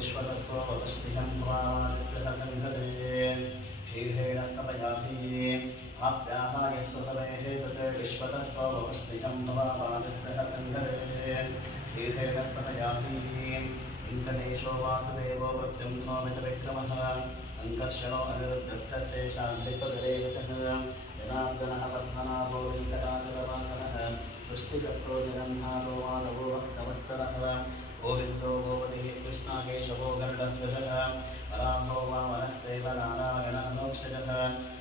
विश्वतस्वष्टिहं भवादिस्सह संघते क्षीरेण स्तपयामि आप्याः यस्य समेः तत् विश्वतस्वष्टिहं भवादिस्सह संघते क्षीरेण स्तपयामि वेङ्कटेशो वासुदेवो प्रद्युम्नो मितविक्रमः सङ्कर्षणो अनिरुद्धश्चेषान्धिपदरेवशः जनार्दनः पद्मनाभो वेङ्कटाचलवासनः वृष्टिकर्तो जगन्नाथो माधवो भक्तवत्सलः गोविन्दो गोपतिः कृष्णाकेशवो गरुडध्वजः वराहो वामनस्तेव नारायणानोक्षजः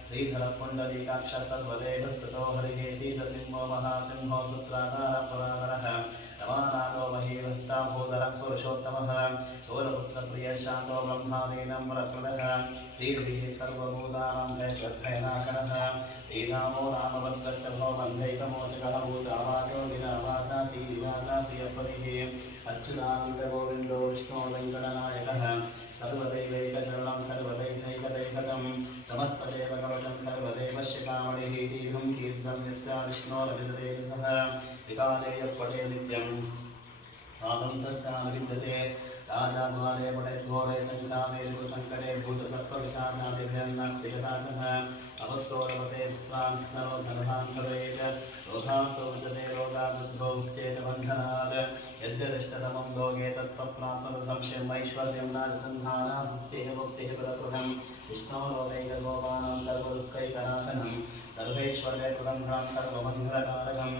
श्रीधरपुण्डरीकाक्ष सर्वदेवस्तुतो हरिः सीतसिंहो महासिंहो सुत्राकारपरावरः रमानाथो महीभक्ताभूधरः पुरुषोत्तमः शूरपुत्रप्रियशान्तो ब्रह्मादीनं वरप्रदः श्रीर्भिः सर्वभूतानां श्रद्धयनाकरः श्रीरामो रामभद्रस्य भो बन्धैकमोचकः भूतावासो विनावासा श्रीनिवासासि अपतिः अच्युतानन्दगोविन्दो विष्णो वेङ्कटनायकः सर्वदैवैकशरणं सर्वदैवैकदैकतं समस्तदेवकवचं सर्वदेवश्यकामणिः दीर्घं कीर्तं यस्य विष्णोरविदतेजसः विकालेयपटे नित्यम् आदन्तस्याविद्यते राजाद्वारे पटेद्घोरे सङ्ग्रामे सङ्कटे भूतसत्त्वविशाखादिभ्यन्नास्ति यथाचः अवत्रोरवते पुत्रान् नरोधनभान् भवेत् रोधान्तो विजते रोगादुद्भो मुक्तेन बन्धनात् यद्यदिष्टतमं लोके तत्त्वप्राप्तसंशयम् ऐश्वर्यं राजसन्धाना मुक्तिः प्रप्रदं विष्णोरोगैकगोपानां सर्वदुःखैकनाशनं सर्वैश्वर्यकृतं सर्वमङ्गलकारकं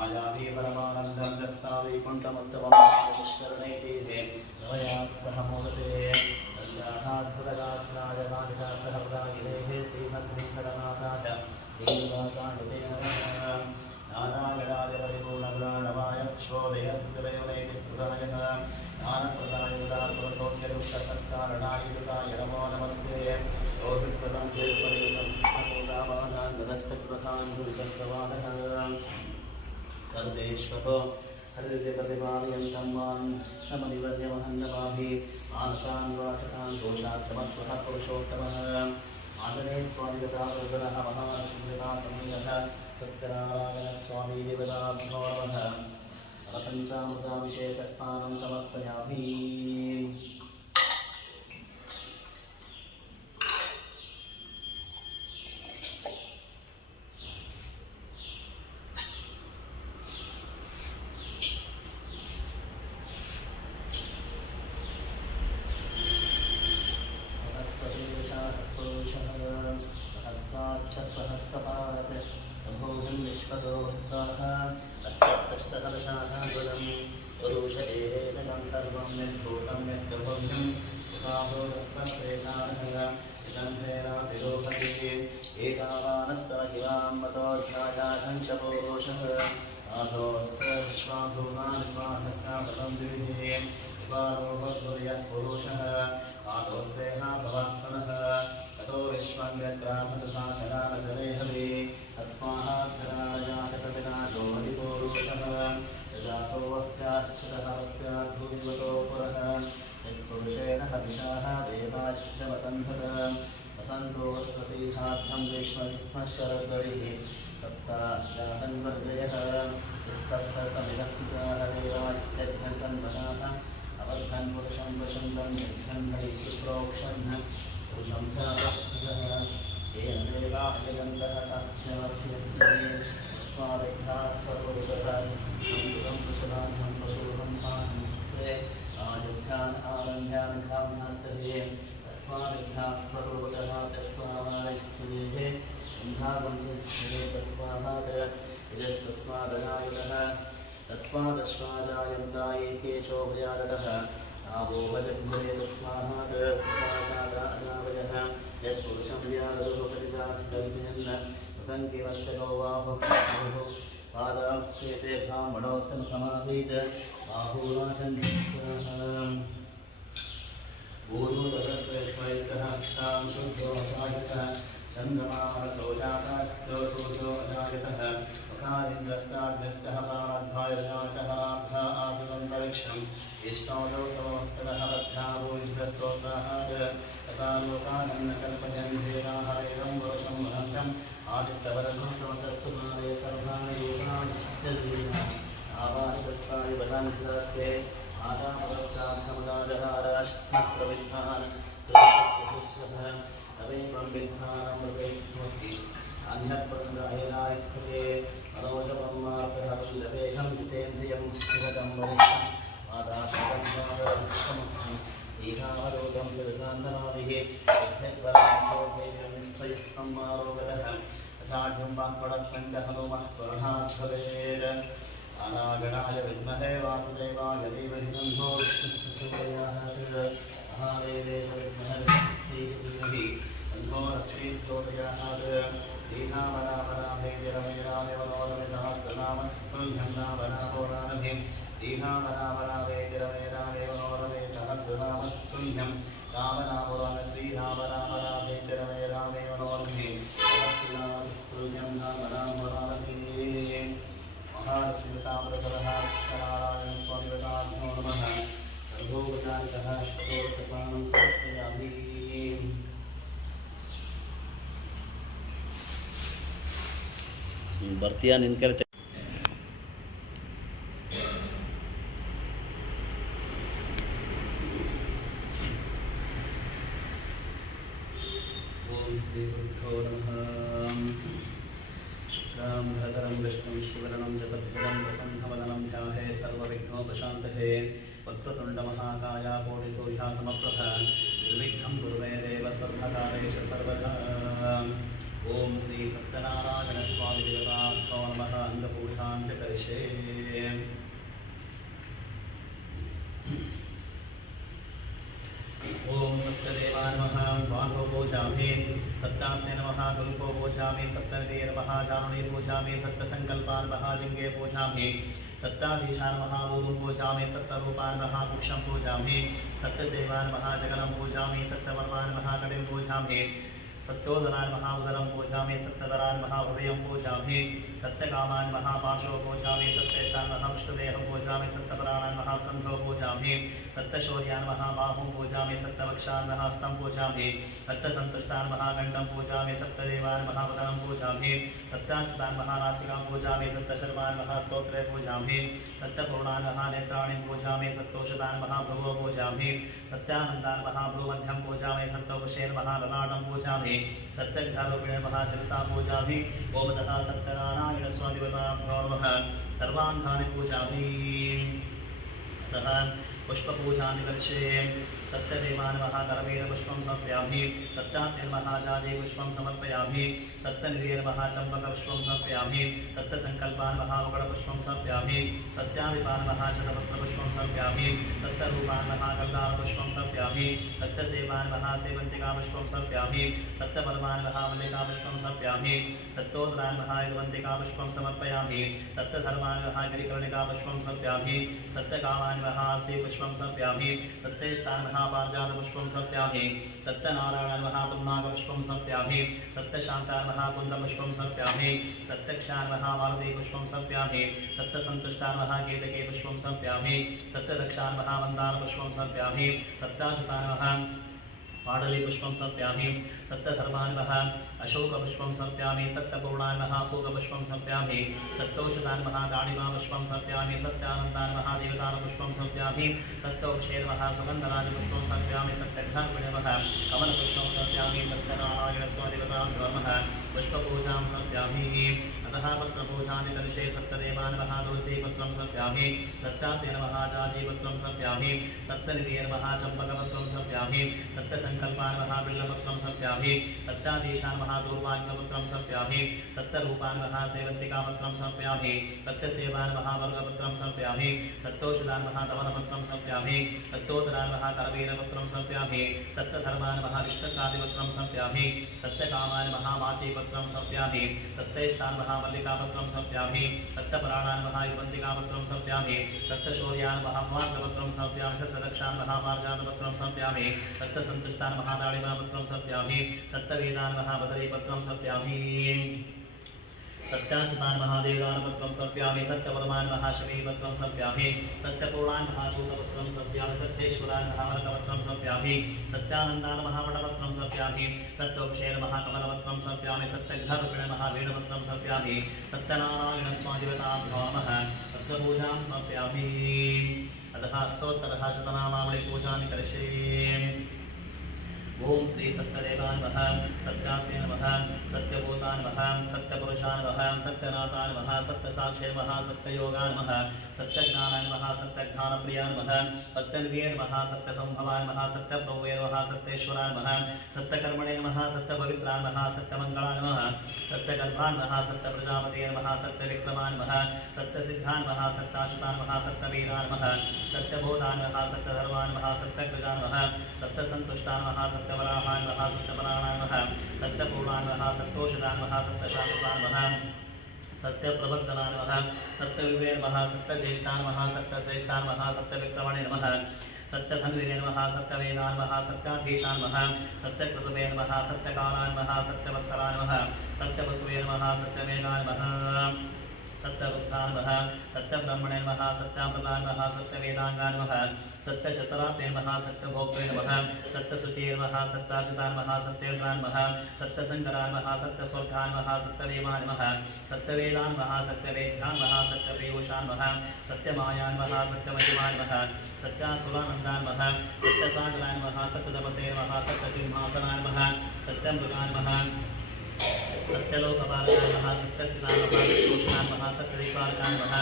आयाति परमानन्दं दत्ता वैकुण्ठमुत्तमं पुष्करणैतीरे रवया सह मोदते कल्याणाद्भुतगात्राय राजगात्रहृदागिरेः श्रीमद्वेङ्कटनाथाय श्रीनिवासाय नमः नारायणाय परिपूर्णगुणाणवाय क्षोदयत्कृतयोनैतिकृताय ज्ञानप्रदाय उदासुरसौख्यदुःखसत्कारणाय युताय नमो नमस्ते योगिकृतं कृष्णपूजावानान्दनस्य कृतान् गुरुचक्रवादः सर्वेश्वरो हरिप्रतिपालयन्तं मां नमनिवर्यमहन्नमाभि आशान् वाचकान् दोषात्मस्वः पुरुषोत्तमः आदरे स्वामिगतावसरः महालक्ष्मीगता संहितः सत्यनारायणस्वामी देवताभ्यो नमः पञ्चामृताभिषेकस्नानं समर्पयामि सहस्रपारत् विश्वतो भक्ताः अत्यष्टहर्षाधागुलं पुरुषदेवेदकं सर्वं यद्भूतं यद्गभोग्यं उपाभोगत्वश्रेषाः विलम्भेनातिरोहति एतावानस्तमहिवाम्बतोऽध्यायाधंशपोषः आधोऽस्य विश्वाभूमानिर्वाहस्यामतं द्विविधे उपारोहद्भुर्यः पुरुषः आधोस्तेहा भवः ततो विश्वं व्यग्रामतशासनानजलेहवे अस्माहात्तराजातकविनाशो हरिपूरुषः यजातो वक्त्याक्षरहस्याद्भुजवतो पुरः यत्पुरुषेण हविषाः देवाच्यवतन्धत वसन्तो वस्वतीर्थार्थं ग्रीष्मशरद्वरिः सप्तास्यासन्वर्जयः स्तब्धसमिदक्षिताः देवाच्यघ्नकन्वनाः अवर्धन् पुरुषं वशन्तं यज्ञं हरिप्रोक्षन् पुरुषं सारः येन देवायन्तः साध्यमर्थिस्वादिग्धाः सर्वविगतः अमृतं कुशलाभं पशुहंसांस्ते आयुध्यान् आरण्यान् घाम्यास्तये तस्मादिग्धाः सर्वविगतः च स्वामायित्युजेः गन्धावंशे तस्मात् यजस्तस्मादनायुधः तस्मादश्वाजायन्ताये केशोभयागतः आवो भजन्धरे तस्मात् स्वाजागानावयः यत्पुरुषं व्यारोपरिजाहितविजयन् कृतङ्किमस्य गौवाहो पादाक्षेते ब्राह्मणो समुखमासीत् बाहूनाशन्दिः भूतोतस्वैस्तः तां शुद्धो अजायतः चन्द्रमामरसो जाताच्योसो अजायतः मुखारिन्द्रस्ताद्यस्तः प्राणाद्भायजातः आभा आसुदन्तरिक्षम् विष्णोदोषमक्तः बद्धावो युद्धस्तोत्राः तथा लोकानन्नकल्पजन्धेनाहरैरं वरुषं महन्तम् आदित्यवरघोषमतस्तु मारे सर्वाणि रूपाणि आवासत्तानि वदान्तिरस्ते आदामवस्ताभ्यमदाजहाराश्च प्रविद्धान् अवेवं विद्धानं मृगैर्भवति अन्यप्रदायनायक्षते मनोजपं मातरवल्लभेहं जितेन्द्रियं शिवदं वरिष्ठं मादापदं मातरमुखम् ईहावरोगं जगदान्तनादिः यद्यद्वराशोभेयं संमारोगतः साढ्यं वाक्पडक्षं च हनुमः स्वर्णात् भवेत् अनागणाय विद्महे वासुदेवाय धीमहि महादेवे विद्महे तन्नो लक्ष्मीस्तोत्रयात् दीहावरावराभेजरमेरामेवनोरमे सहस्रनाम तुल्यं दीहावरावराभेजरमेरामेवनोरमे सहस्रनाम तुल्यं रामनामोरम श्रीरामरामराभेजरमेरामेवनोरमे सहस्रनाम तुल्यं रामनामोरमे महालक्ष्मीताम्रधरः नारायण स्वामिवताभ्यो नमः सर्वोपचारिकः षोडशपानं समर्पयामि ಬರ್ತೀಯಾ ನಿನ್ನ ಕೇಳ್ತೆ ಓಂ ಶ್ರೀ ಗುರುಭ್ಯೋ ನಮಃ शुक्लां भरधरं विष्णुं शिवरणं चतुर्भुजं प्रसन्नवदनं ध्याये सर्वविघ्नोपशान्तये वक्रतुण्डमहाकाय कोटिसूर्यासमप्रभ निर्विघ्नं कुर्मे देव सर्वकारेष सर्वदा ओं श्री सत्यनारायण स्वामी देवताभ्यो नमः अंगपूजां च करिष्ये ओं सत्यदेवाय नमः बान्धो पूजामि सत्यात्मे नमः गुरुको पूजामि सप्तनिधे नमः जानने पूजामि सप्तसंकल्पान् महाजिंगे पूजामि सत्ताधीशान् महाभूतं पूजामि सप्तरूपान् महापुरुषं पूजामि सत्यसेवान् महाजगनं पूजामि सत्यवर्मान् महाकटिं पूजामि सत्योदरान् महाउदरं पूजामि सत्यधरान् महाहृदयं पूजामि सत्यकामान् महापाशो पूजामि सत्येशान् महाविष्णुदेहं पूजामि सत्यपराणान् महास्कन्धो पूजामि सत्यशौर्यान् महाबाहुं पूजामि सत्यवक्षान् महास्तं पूजामि सत्यसन्तुष्टान् महाकण्ठं पूजामि सत्यदेवान् महावदनं पूजामि सत्याच्युतान् महानासिकां पूजामि सत्यशर्मान् महास्तोत्रे पूजामि सत्यपूर्णान् महानेत्राणि पूजामि सत्तोषदान् महाभ्रुवो पूजामि सत्यानन्दान् महाभ्रुमध्यं पूजामि सत्तोपशेन महाललाटं पूजामि सत्यज्ञारूपेण महाशिरसा पूजामि ओमतः सत्यनारायण स्वादिवताभ्यो नमः सर्वान्धानि पूजामि अतः पुष्पपूजानि करिष्ये सत्यदेवान् महाकरवीर पुष्पं समर्पयामि सत्यात्मेन महाजाजे पुष्पं समर्पयामि सत्यनिधेन महाचम्पक पुष्पं समर्पयामि सत्यसंकल्पान् महावकट पुष्पं समर्पयामि सत्यादिपान् महाशतपत्र पुष्पं समर्पयामि सत्यरूपान् महाकल्लार पुष्पं समर्पयामि सत्यसेवान् महासेवन्तिका पुष्पं समर्पयामि सत्यपरमान् महामल्लिका पुष्पं समर्पयामि सत्योदरान् महायुवन्तिका पुष्पं समर्पयामि सत्यधर्मान् महागिरिकर्णिका पुष्पं समर्पयामि सत्यकामान् महासे पुष्पं समर्पयामि सत्येष्टान् महापारिजात पुष्पं समर्पयामि सत्यनारायण महापुन्नाग पुष्पं समर्पयामि सत्यशान्तान् महाकुन्द पुष्पं समर्पयामि सत्यक्षान् महामारुति पुष्पं समर्पयामि सत्यसन्तुष्टान् महाकेतके पुष्पं समर्पयामि सत्यदक्षान् महामन्दार पुष्पं समर्पयामि सत्याच्युतान् महा पाडली पुष्पं समर्पयामि सत्यधर्मान् महा अशोक पुष्पं समर्पयामि सत्यपूर्णान् महापूग पुष्पं समर्पयामि सत्तौषधान् महादाणिमा पुष्पं समर्पयामि सत्यानन्दान् महादेवतान् पुष्पं समर्पयामि सत्तौक्षेण महासुगन्धराज पुष्पं समर्पयामि सत्यघ्नार्पणे महा कमल पुष्पं समर्पयामि सत्यनारायण स्वादिवताभ्यो नमः पुष्पपूजां समर्पयामि अतः पत्रपूजानि करिष्ये सत्यदेवान् महातुलसी पत्रं समर्पयामि सत्यात्मेन महाजाजी पत्रं समर्पयामि सत्यनिधेन महाचम्पकपत्रं समर्पयामि सत्यसंकल्पान् महाबिल्लपत्रं समर्पयामि सत्याधीशान् महादूर्वाग्यपत्रं समर्पयामि सत्यरूपान् महासेवन्तिकापत्रं समर्पयामि सत्यसेवान् महावर्गपत्रं समर्पयामि सत्तौषधान् महाधवनपत्रं समर्पयामि सत्योदरान् महाकरवीरपत्रं समर्पयामि सत्यधर्मान् महाविष्णुकादिपत्रं समर्पयामि सत्यकामान् महावाचीपत्रं समर्पयामि सत्येष्टान् महामल्लिकापत्रं समर्पयामि सत्यपराणान् महायुवन्तिकापत्रं समर्पयामि सत्यशौर्यान् महावाग्यपत्रं समर्पयामि सत्यदक्षान् महापारिजातपत्रं समर्पयामि सत्यसन्तुष्टान् महादाणिमापत्रं समर्पयामि सत्यवेदान् महाबदरीपत्रं समर्पयामि सत्याच्युतान् महादेवानपत्रं समर्पयामि सत्यवर्मान् महाशमीपत्रं समर्पयामि सत्यपूर्णान् महाशूतपत्रं समर्पयामि सत्येश्वरान् महावरकपत्रं समर्पयामि सत्यानन्दान् महावटपत्रं समर्पयामि सत्योक्षेण महाकमलपत्रं समर्पयामि सत्यघ्नरूपेण महावीणपत्रं समर्पयामि सत्यनारायण स्वादिवताभ्यो नमः पत्रपूजां समर्पयामि अतः स्तोत्रः शतनामावळि पूजानि करिष्ये। ओम श्री सत्यदेवाय नमः, सत्यात्मे नमः, सत्यभूताय नमः, सत्यपुरुषाय नमः, सत्यनाथाय नमः, सत्यसाक्षिणे नमः, सत्ययोगाय नमः, सत्यज्ञानाय नमः, सत्यज्ञानप्रियाय नमः, सत्यनिधये नमः, सत्यसंभवाय नमः, सत्यप्रभवे नमः, सत्येश्वराय नमः, सत्यकर्मणे नमः, सत्यपवित्राय नमः, सत्यमङ्गलाय नमः, सत्यगर्भाय नमः, सत्यप्रजापतये नमः, सत्यविक्रमाय नमः, सत्यसिद्धाय नमः, सत्याच्युताय नमः, सत्यवीराय नमः, सत्यबोधाय नमः, सत्यधर्माय नमः, सत्यकृजाय नमः, सत्यसन्तुष्टाय नमः, सत्यवराहाय नमः, सत्यपराणाय नमः, सत्यपूर्णाय नमः, सत्तोषदाय नमः, सत्यशान्ताय नमः, सत्यप्रवर्तनाय नमः, सत्यविवेय नमः, सत्यज्येष्ठाय नमः, सत्यश्रेष्ठाय नमः, सत्यविक्रमणे नमः, सत्यधन्विने नमः, सत्यवेदाय नमः, सत्याधीशाय नमः, सत्यकृतवे नमः, सत्यकालाय नमः, सत्यवत्सलाय नमः, सत्यवसुवे नमः, सत्यमेघाय नमः, सत्यवृद्धाय नमः, सत्यब्रह्मणे नमः, सत्यामृताय नमः, सत्यवेदाङ्गाय नमः, सत्यचतुरात्मे नमः, सत्यभोक्त्रे नमः, सत्यशुचये नमः, सत्याच्युताय नमः, सत्येन्द्राय नमः, सत्यशङ्कराय नमः, सत्यस्वर्गाय नमः, सत्यदेवाय नमः, सत्यवेदाय नमः, सत्यवेद्याय नमः, सत्यपीयूषाय नमः, सत्यमायाय नमः, सत्यमहिमाय नमः, सत्यासुरानन्दाय नमः, सत्यसागराय नमः, सत्यतपसे नमः, सत्यसिंहासनाय नमः, सत्यमृगाय नमः, सत्यलोकपालकाय नमः, सत्यशिलाय नमः, सत्योषणाय नमः, सत्यदीपालकाय नमः,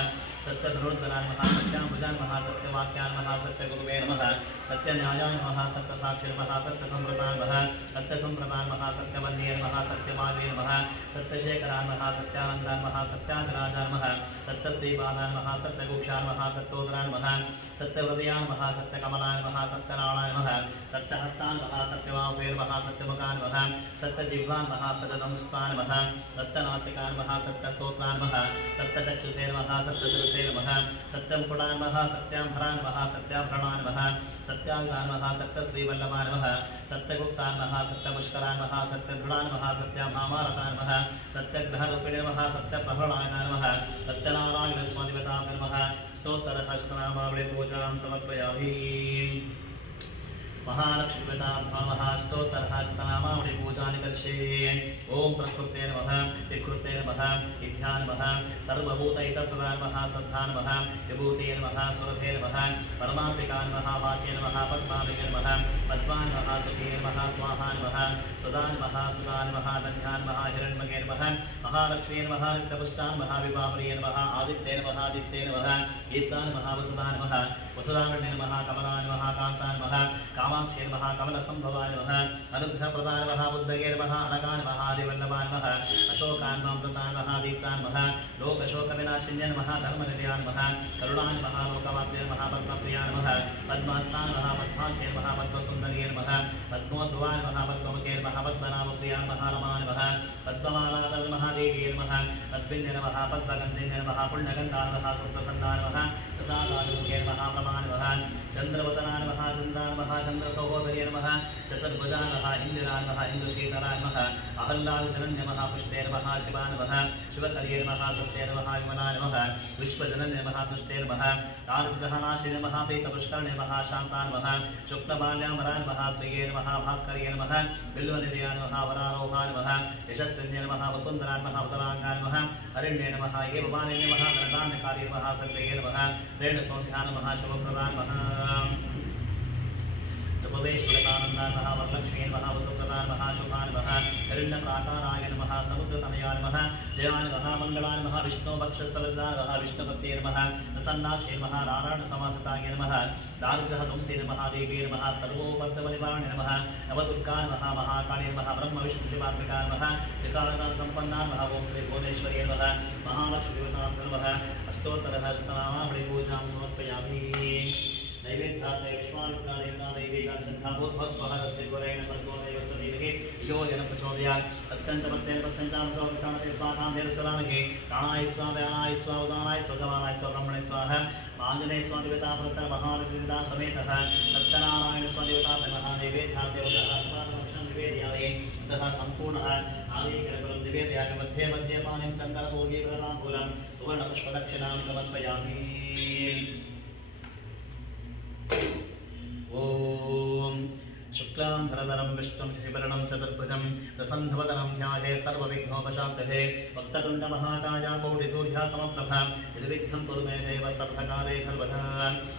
सत्यधनुर्धराय नमः, सत्याम्बुजाय नमः, सत्यवाक्याय नमः, सत्यगुरुवे नमः, सत्यन्यायाय नमः, सत्यसाक्षिणे नमः, सत्यसम्प्रदाय नमः, सत्यसम्प्रदाय नमः, सत्यवन्ये नमः, सत्यमार्गे नमः, सत्यशेखराय नमः, सत्यानन्दाय नमः, सत्याधिराजाय नमः, सत्यश्रीपादाय नमः, सत्यगुक्षाय नमः, सत्योदराय नमः, सत्यहृदयाय नमः, सत्यकमलाय नमः, सत्यनारायणाय नमः, सत्यहस्ताय नमः, सत्यवाहुवे नमः, सत्यमुखाय नमः, सत्यजिह्वाय नमः, सत्यदंष्टाय नमः, सत्यनासिकाय नमः, सत्यश्रोत्राय नमः, सत्यचक्षुषे नमः, सत्यशिरसे नमः, सत्यमुकुटाय नमः, सत्याम्भराय नमः, सत्याभरणाय नमः, सत्याङ्गाय नमः, सत्यश्रीवल्लभाय नमः, सत्यगुप्ताय नमः, सत्यपुष्कराय नमः, सत्यदृढाय नमः, सत्यभामारताय नमः, सत्यग्रहरूपिणे नमः, सत्यप्रहरणाय नमः, सत्यनारायणस्वाधिपताय नमः। स्तोत्रः शतनामावळि पूजां समर्पयामि। महालक्ष्मीपताभ्यां नमः। स्तोत्रः शतनामावळि पूजानि करिष्ये। ओम प्रकृते नमः, विकृते नमः, विद्याय नमः, सर्वभूतैकप्रदाय नमः, श्रद्धाय नमः, विभूते नमः, सुरभे नमः, परमात्मिकाय नमः, वाचे नमः, पद्माविके नमः, पद्माय नमः, सुचे नमः, स्वाहाय नमः, सुदाय नमः, सुदाय नमः, धन्याय नमः, हिरण्मये नमः, महालक्ष्मी नमः, नित्यपुष्टाय नमः, विभावर्ये नमः, आदित्ये नमः, आदित्ये नमः, गीताय नमः, वसुदाय नमः, वसुदारण्ये नमः, कमलाय नमः, कान्ताय नमः, कामाक्षे नमः, कमलसम्भवाय नमः, अनुग्रहप्रदाय नमः, बुद्धये नमः, अनगाय नमः, हरिवल्लभाय नमः, अशोकाय नमः, अमृताय नमः, दीप्ताय नमः, लोकशोकविनाशिन्ये नमः, धर्मनिलयाय नमः, करुणाय नमः, लोकमात्रे नमः, पद्मप्रियाय नमः, पद्महस्ताय नमः, पद्माक्षे नमः, पद्मसुन्दर्ये नमः, पद्मोद्भवाय नमः, पद्ममुखे नमः, पद्मनाभप्रियाय नमः, रमाय नमः, पद्ममालाधर नमः, देव्ये नमः, पद्मिन्ये नमः, पद्मगन्धिन्ये नमः, पुण्यगन्धाय नमः, सुप्रसन्नाय नमः, प्रसादाय नमः, प्रमाय नमः, चन्द्रवदनाय नमः, चन्द्राय नमः, चन्द्रसहोदर्ये नमः, चतुर्भुजाय नमः, इन्द्राय नमः, इन्द्रशीतलाय नमः, अहल्लादजनन्ये नमः, पुष्टे नमः, शिवाय नमः, शिवकर्ये नमः, सत्ये नमः, विमलाय नमः, विश्वजनन्ये नमः, तुष्टे नमः, दारिद्र्यनाशिने नमः, पीतपुष्करणे नमः, शान्ताय नमः, शुक्लबाल्याम्बराय नमः, श्रिये नमः, भास्कर्ये नमः, बिल्वनिलयाय नमः, वरारोहाय नमः, यशस्विन्ये नमः, वसुन्धराय नमः, उदराङ्गाय नमः, हरिण्ये नमः, एववानिन्ये नमः, गणदान्यकार्ये नमः, सत्यये नमः, रेणुसौख्याय नमः, शुभप्रदाय नमः, उपवेश्वरतानन्दाय नमः, वरलक्ष्मी नमः, वसुप्रदाय नमः, शुभाय नमः, हिरण्यप्राकाराय नमः, समुद्रतनयाय नमः, जयाय नमः, मङ्गलाय नमः, विष्णुभक्षस्थलजाय नमः, विष्णुपत्ये नमः, प्रसन्नाक्षे नमः, नारायणसमासताय नमः, दारिद्र्यहंसे नमः, देव्ये नमः, सर्वोपद्रवनिवारणे नमः, नवदुर्गाय नमः, महाकाळे नमः, ब्रह्मविष्णुशिवात्मिकाय नमः, त्रिकालसम्पन्नाय नमः, ओं श्री भुवनेश्वर्ये नमः, महालक्ष्मीदेवताभ्यो नमः। अष्टोत्तरः शतनामावळि पूजां समर्पयामि। नैवेद्यार्थे विश्वामित्रादेवता दैविका श्रद्धापूर्वस्वः तत्सिद्वरेण भर्गोदेव समीमहि यो जन प्रचोदयात् अत्यन्तमत्येन पश्यन्तामतो विश्रामते स्वाहां देवसुरामहे प्राणाय स्वाहा व्यानाय स्वाहा उदानाय स्वसमानाय स्वब्रह्मणे स्वाहा आञ्जनेय स्वादिवता प्रसन्न महालक्ष्मीदा समेतः सत्यनारायण स्वादिवता महादेवेद्यार्थे स्वाहां निवेदयामि अतः सम्पूर्णः आदिकरकुलं निवेदयामि मध्ये मध्ये पानिं चन्दनपूर्गे प्रदाम्बूलं सुवर्णपुष्पदक्षिणां समर्पयामि। ओम शुक्लां भरधरं विष्णुं शशिवर्णं चतुर्भुजं प्रसन्नवदनं ध्याये सर्वविघ्नोपशान्तये वक्रतुण्डमहाकाय कोटिसूर्या समप्रभा निर्विघ्नं कुरु मे देव सर्वकार्ये सर्वदा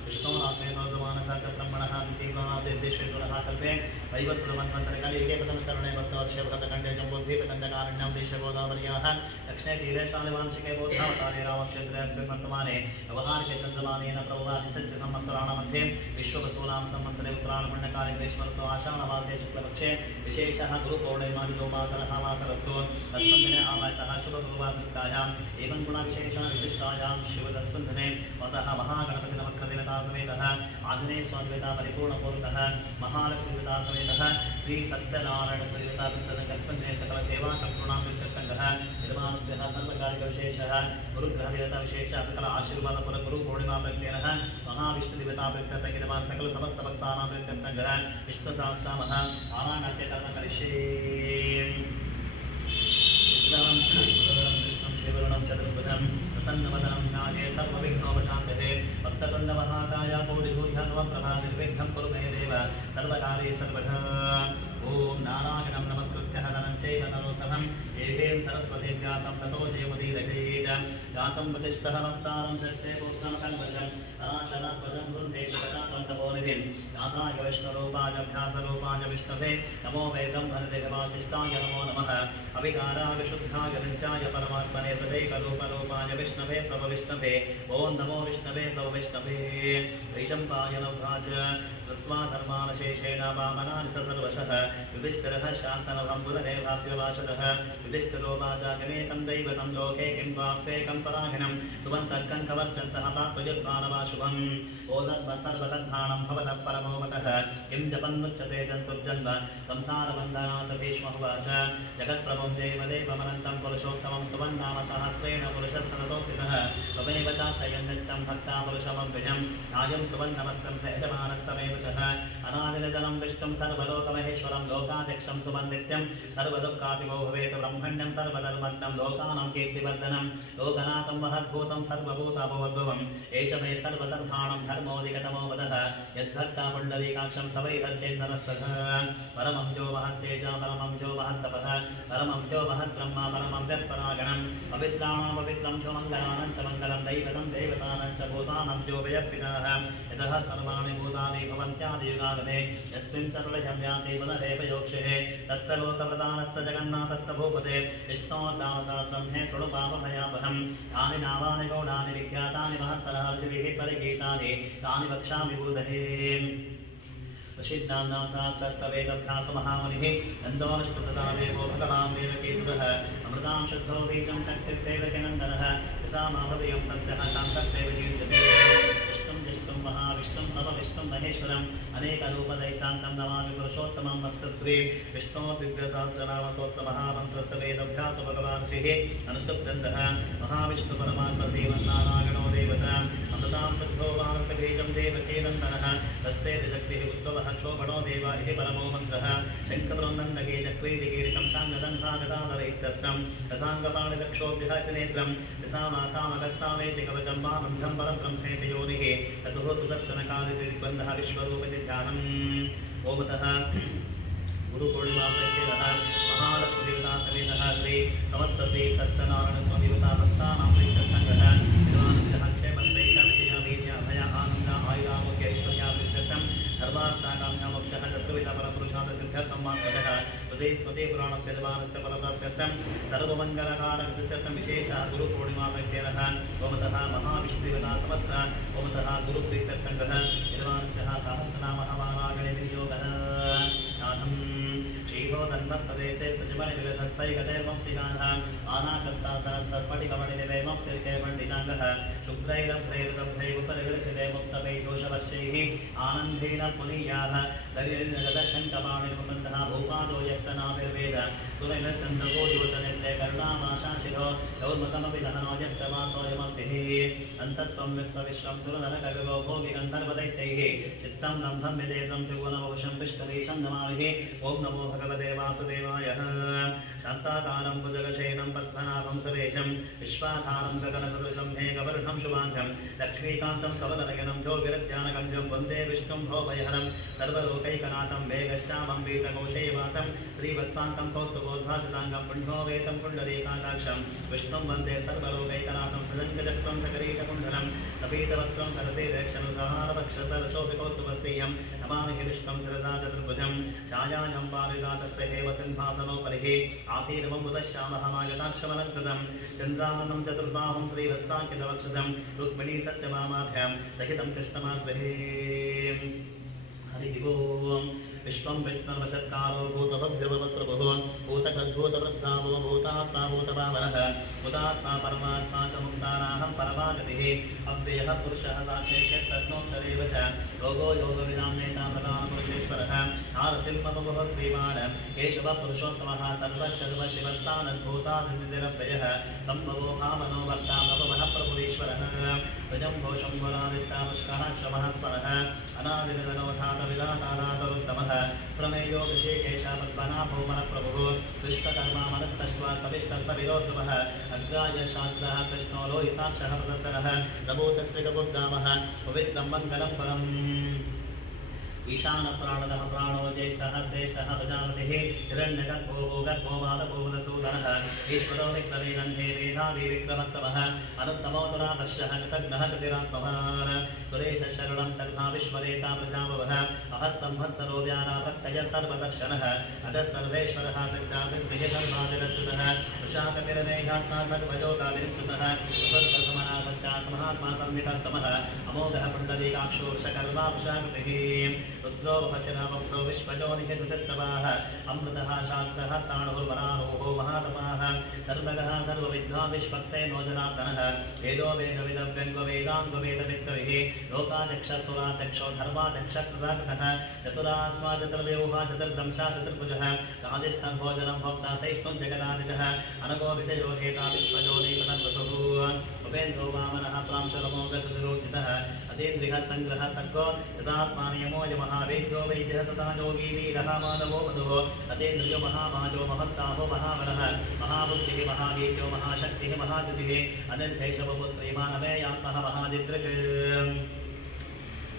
विष्णोरात्मे भगवानसाकब्रह्मणः तीव्रनादेशेश्वरः कल्पे वैवस्वतमन्वन्तरिकलियुगे प्रथमशरणे भक्तवर्षे भरतखण्डे जम्बूद्वीपकण्डकारण्यं देशगोदावर्याः दक्षिणे तीरेशालिवांशिके बोधावतारे रामक्षेत्रे अस्मिन् वर्तमाने व्यवहारिके चन्द्रमानेन प्रभवादिसज्ज संवत्सराणामध्ये विश्ववसूनां संवत्सरे उत्तरायणपुण्यकाले ग्रीष्मऋतौ आषाढमासे शुक्लपक्षे विशेषः गुरुपौर्णिमादिगोमासरः वासरस्तु तस्मिन् दिने आवायतः शुभगुरुवासरिकायाम् एवं गुणविशेषः विशिष्टायां शिवतस्मिन् दिने मतः महागणपतिनमक्रदेवता समेतः आञ्जनेयस्वामिदेवता परिपूर्णपूर्णतः महालक्ष्मीदेवता समेतः श्री सत्यनारायणस्वामिदेवता तस्मिन् दिने सकलसेवाकर्तॄणां प्रीत्यर्थः निर्माणस्य सर्वकार्यविशेषः गुरुग्रहदेवता विशेषः सकल आशीर्वादपर गुरुपूर्णिमाप्रत्ययः महाविष्णुदेवता प्रीत्यर्थः निर्माण सकल समस्तभक्तानां प्रीत्यर्थः विष्णुसहस्रनामः आराधनार्थं करिष्ये विष्णुं शिववर्णं चतुर्भुजं प्रसन्नवदनं ध्याये सर्वविघ्नोपशान्तये वक्रतुण्डमहाकाय कोटिसूर्या समप्रभा निर्विघ्नं कुरु मे देव सर्वकार्ये सर्वदा ॐ नारायणं नमस्कृत्य धनं चैव नरोत्तमं देवीं सरस्वतीं व्यासं ततो जयमुदीरयेत् व्यासं वसिष्ठः वक्तारं चक्रे पुत्रमकल्पशं नाशनध्वजं वृन्दे शिवतां तपोनिधिं व्यासाय विष्णुरूपाय व्यासरूपाय विष्णवे नमो वेदं भरदेवासिष्ठाय नमो नमः अविकाराय विशुद्धाय नित्याय परमात्मने सदैकरूपरूपाय विष्णवे प्रभविष्णवे ॐ नमो विष्णवे प्रभविष्णवे वैशम्पायनोवाच श्रुत्वा धर्मानशेषेण वामनानि स सर्वशः युधिष्ठिरः शान्तनवं बुधदेवाप्यवासतः युधिष्ठिरोवाच किमेकं दैवतं लोके किं वाप्येकं पराहिणं सुबन्तर्कं कवर्चन्तः पाप्ययुद्धानवाशुभम् ओदद्म सर्वतद्धानं भवतः परमोमतः किं जपन्मुच्यते जन्तुर्जन्म संसारबन्धनात् भीष्मोवाच जगत्प्रभुं देवदेवमनन्तं पुरुषोत्तमं सुवन्नाम सहस्रेण पुरुषः सनतोत्थितः त्वमेव चार्थयन् नित्यं भक्ता पुरुषमव्ययं नायं सुवन्नमस्तं सहजमानस्तमेव च अनादिनजनं विष्णुं सर्वलोकमहेश्वरं लोकाध्यक्षं सुवन्नित्यं सर्वदुःखातिमो भवेत् ब्रह्मण्यं सर्वधर्मज्ञं लोकानां कीर्तिवर्धनं लोकनाथं महद्भूतं सर्वभूतापवद्भवम् एष मे सर्वधर्माणं धर्मोऽधिगतमो वदः यद्भक्ता पुण्डरीकाक्षं सवैतर्चेन्दनस्तः परमं जो महत्तेज परमं जो महत्तपः परमं जो महद्ब्रह्मा परमं यत्परागणं पवित्राणां पवित्रं च मङ्गलानां च मङ्गलं दैवतं देवतानां च भूतानां जो वयप्पिताः यतः सर्वाणि भूतानि भवन्त्यादियुगागमे यस्मिन् सर्वजं याति पुनरेवयोक्षे तस्य लोकप्रधानस्य जगन्नाथस्य भूपते विष्णोर्नामसहस्रं हे शृणुपापभयावहं तानि नामानि गौणानि विख्यातानि महत्तरहर्षिभिः परिगीतानि तानि वक्ष्यामि भूतहे प्रसिद्धानां सहस्रस्य वेदभ्यासो महामुनिः नन्दोऽनुष्ठुतता देवो भगवान् देवकीसुतः अमृतां शुद्धो बीजं शक्तिर्देवकीनन्दनः यसामाभवयं तस्यः शान्तत्वेव जीव्यते विष्णुं जिष्णुं महाविष्णुं नवविष्णुं महेश्वरम् अनेकरूपदैतान्तं नमामि पुरुषोत्तमं वस्य श्री विष्णोर्दिव्यसहस्रनामस्तोत्रमहामन्त्रस्य वेदभ्यासो भगवान् श्रीः अनुसुप्छन्दः महाविष्णुपरमात्मा श्रीमन्नारायणो देवता अमृतां शुद्धो वानप्रबीजं देवकीनन्दनः तस्ते शक्तिः उद्भवः क्षोभणो देव इति परमो मन्त्रः शङ्खवृन्दन्दके चक्रीदिकीर्कं शाङ्गदन्भागदाधरैत्यस्त्रं रसाङ्गपाणिदक्षोभ्यः इति नेत्रं विसामासामगस्सामेति कवचं वामन्धं परब्रह्मेति योनिः ततुः सुदर्शनकालिदिग्बन्धः विश्वरूपिति ध्यानम् ओमतः गुरुपूर्णिमाप्रत्ययः महालक्ष्मीदेवता समेतः श्री समस्तश्री सत्यनारायणस्वामिदेवता भक्तानां प्रीत्यर्थः निर्वाणस्य क्षेमस्थैषा विजया वीर्य अभय आनन्द आयुरारोग्य ऐश्वर्याप्रीत्यर्थं धर्मार्थकाम्या मोक्षः चतुर्विधः परपुरुषार्थ सिद्ध्यर्थं मार्गः हृदे स्मृते पुराणस्य परदार्थं सर्वमङ्गलकारकसिद्ध्यर्थं विशेषः गुरुपूर्णिमाप्रत्ययः ओमतः महाविष्णुदेवता समस्त ओमतः गुरुप्रीत्यर्थः निर्वाणस्य सहस्रनामः वारागणे विनियोगः नाथं श्रीहो तन्मत्प्रदेशे सचिवनिविधत्सैकते मुक्तिकान्धः आनाकर्ता सहस्रस्फटिकमणिनिवे मुक्तिर्के पण्डिताङ्गः शुभ्रैरभ्रैरुदभ्रैरुपरिविरचिते मुक्तवैदोषवश्यैः आनन्देन पुनीयाः दर्यशङ्कपाणिर्मुकुन्दः भूपादो यस्य नाभिर्वेद सुरैरसन्दको योजनेत्रे करुणामाशाशिरो गौर्मतमपि दहनो यस्य वासोऽयमब्धिः अन्तस्त्वं विश्वं सुरधनकविभो भोगिगन्धर्वदैत्यैः चित्तं लम्भं विदेशं चुगुणवशं पुष्करीशं नमामिः ॐ नमो भगवते वास वासुदेवाय शान्ताकारं भुजगशयनं पद्मनाभं सुरेशं विश्वाधारं गगनसदृशं मेघवर्णं शुभाङ्गं लक्ष्मीकान्तं कमलनयनं योगिरध्यानगम्यं वन्दे विष्णुं भवभयहरं सर्वलोकैकनाथं मेघश्यामं पीतकोशैवासं श्रीवत्साङ्कं कौस्तुभोद्भासिताङ्गं पुण्योवेतं पुण्डरीकाक्षं विष्णुं वन्दे सर्वलोकैकनाथं सजङ्गचक्रं सकरीटकुण्डलं सपीतवस्त्रं सरसेदक्षनुसहारवक्षसरशोभिकौस्तुभश्रियं नमामि विष्णुं शिरसा चतुर्भुजं छायायां पारिजातस्य हेम सिंहासनोपरिः आसीनममृतश्यामहमागताक्षमलङ्कृतं चन्द्राननं चतुर्बाहुं श्रीवत्साङ्कितवक्षसं रुक्मिणी सत्यभामाभ्यां सहितं कृष्णमास्महे हरिः ओम् विश्वं विष्णुर्वशत्कारो भूतभव्यवप्रभुः भूतकद्भूतवृद्धावो भूतात्मा भूतभावनः भूतात्मा परमात्मा च मुक्तानाहं परमागतिः अव्ययः पुरुषः साक्षाक्षरैव च योगो योगविदां नेता प्रधानपुरुषेश्वरः नारसिंहबहुः श्रीमान् केशवः पुरुषोत्तमः सर्वशिवस्तानद्भूतादिनिरव्ययः सम्भवो भावनो वर्ता भवः प्रभुरीश्वरः भुजं घोषं गुणादित्यापुष्कः क्षमः अनादिनवधातविदातादातरुत्तमः प्रमेयो ऋषिकेशः पद्मनाभो मनप्रभुः दुष्टकर्मा मनस्तष्ट्वा स्तविष्टस्तविरोत्सवः अग्राय शास्त्रः कृष्णो लोहिताक्षः प्रदत्तरः प्रभूतस्त्रिकबुद्धामः पवित्रं मङ्गलं परम् ईशानप्राणदः प्राणो ज्येष्ठः श्रेष्ठः प्रजापतिः हिरण्यगर्भो गर्भो वादभूवनसूदनः ईश्वरो विक्रमेगन्धे मेधावी विक्रमोत्तमः अनुत्तमो दुरादर्शः कृतघ्नः कृतिरात्मवान् सुरेशशरणं सर्वा विश्वरेता प्रजापवः महत्संवत्सरो व्यानाभक्तयः सर्वदर्शनः अधः सर्वेश्वरः सिद्धासिद्धिः सर्वादिरच्युतः वृषाकतिरमेघात्मा सर्वयोगाविनिस्तुतः सुसमना सत्यासमहात्मा संवितस्तमः अमोघः पुण्डरीकाक्षो वृषकर्मा वृषाकृतिः रुद्रो वचनावक्रो विश्वजोनिः सुतस्तवाः अमृतः शान्तः स्थाणुर्वरारोहो महातपाः सर्वगः सर्वविद्वां विश्वक्सेनो जनार्दनः वेदो वेदविदव्यङ्गवेदाङ्गवेदवित्कविः लोकाचक्षसुराचक्षो धर्माचक्षकृतः चतुरात्मा चतुर्व्यूहा चतुर्दंशा चतुर्भुजः राधिष्ठभोजनं भोक्ता सहिष्णुं जगदादिजः अनगो विजयो हेता विश्वजोनिपदवसुः उपेन्द्रो वामनः प्रांशुरमोघसुरोचितः अजेन्द्रियः सङ्ग्रहः सर्गो यदात्मानियमो यमहावेद्यो वैद्यः सदा योगी वीरः माधवो मधुः अजेन्द्रियो महामाजो महत्साहो महाबलः महाबुद्धिः महावीर्यो महाशक्तिः महासिद्धिः अनिर्देशवपु श्रीमानमेयात्मः महादिदृक्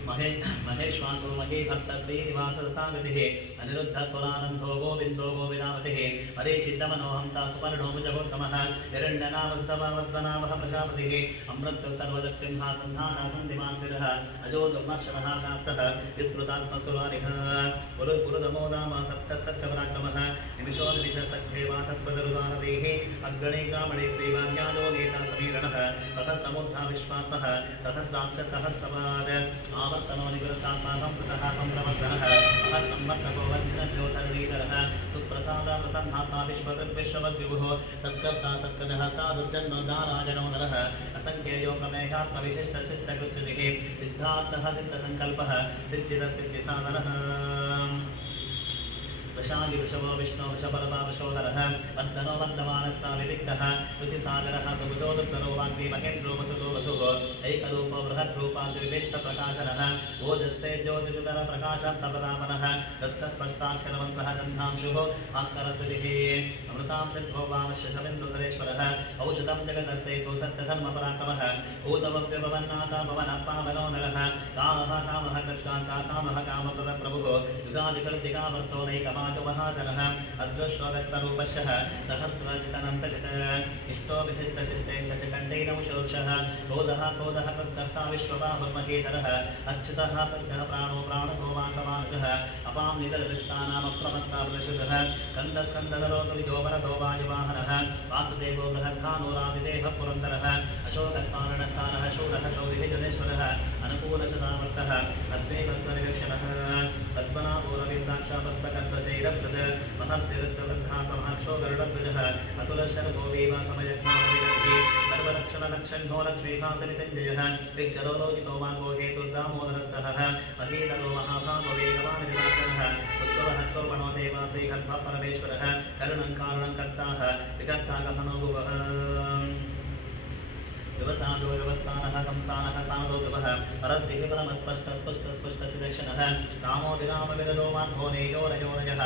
महेश्वासो महीभक्त श्रीनिवाससागतिः अनिरुद्धस्वरानन्दो गोविन्दो गोविदावतिः परीक्षितमनोहंसा सुपर्णो मुजगोत्तमः हिरण्यनामस्तवद्वनामः प्रजापतिः अमृतः सर्वदक्षिंहासन्धानासन्धिमासिरः अजो दुर्मर्षणः शास्तः विस्मृतात्मसुरारिः पुरुदमोदाम सप्तसत्यपराक्रमः निमिषो निमिषसख्येवातस्वदरुदानदेः अग्रणे ग्रामणे श्रीवार्यायो नेता समीरणः सहस्रमूर्धा विश्वात्मः सहस्राक्षसहस्रपाद आवर्तनो निवृत्तात्मा संवृतः संप्रवर्तनः महत्सम्मर्तको वज्रज्योतर्णीधरः सुप्रसादा प्रसन्नात्मा विश्ववद्विभुः सत्कर्ता सत्कजः साधुर्जन्मो नारायणो नरः असङ्ख्येयो प्रमेयात्मविशिष्टशिष्टकृच्युतिः सिद्धार्थः सिद्धसङ्कल्पः सिद्धिदसिद्धिसाधनः वशागि वृषभो विष्णु वृषपर्वा वशोधरः वर्धनो वर्धमानस्ताविविक्तः रुचिसागरः सुभुजोदुत्तरो वाग्मी महेन्द्रो वसुतो वसुः ऐकरूपो बृहद्रूपासि विविष्टप्रकाशनः ओजस्ते ज्योतिषुतरप्रकाशात्तपदापनः दत्तस्पष्टाक्षरमन्त्रः गन्धांशुः भास्करद्वितिः अमृतांशद्भो वामश्यशमिन्दुसरेश्वरः औषधं जगतस्येतु सत्यधर्मपराक्रमः भूतमव्यभवन्नाथा भवनप्पावनो नरः कामः कामः कृष्णान्ता कामः कामप्रदप्रभुः युगादिकल्पिकावर्तो नैकमा महाजनः अदृश्वदत्तरूपशः सहस्रचितनन्तचित इष्टो विशिष्टशिष्टे शचकण्ठैनमुषोर्षः क्रोधः क्रोधः तद्कर्ता विश्वबाहुर्महेतरः अच्युतः प्रत्यः प्राणो प्राणो वासवानुजः अपां निदर्दृष्टानामप्रमत्ता प्रदर्शितः स्कन्दस्कन्दधरो तुल्यो वरदो वायुवाहनः वासुदेवो बृहद्धानोरादिदेवः पुरन्दरः अशोकस्मारणस्थानः शूरः शौरिः जनेश्वरः अनुकूलशतावर्तः पद्मेपद्मनिरीक्षणः पद्मनाभोरविन्दाक्षा पद्मकर्पशैरप्रद महर्तिरुद्धवद्धात्महाक्षो गरुडध्वजः अतुलशर्भो वीवासमयज्ञानविदग्धि सर्वरक्षणलक्षण्यो लक्ष्मीभासनितञ्जयः विक्षरो रोहितो मार्गो हेतुर्दामोदरस्सहः महीतरो महाभागो वेगवानविदाचनः उत्सवः क्षोभणो देवा श्रीगर्भः परमेश्वरः करुणं कारणं कर्ताः विकर्ता गहनो भुवः व्यवसादो व्यवस्थानः संस्थानः सामदो व्यवः परद्भिः परमस्पष्टस्पष्टस्पष्टशिदक्षिणः रामो विरामविदलो मार्गो नेयो नयोनयः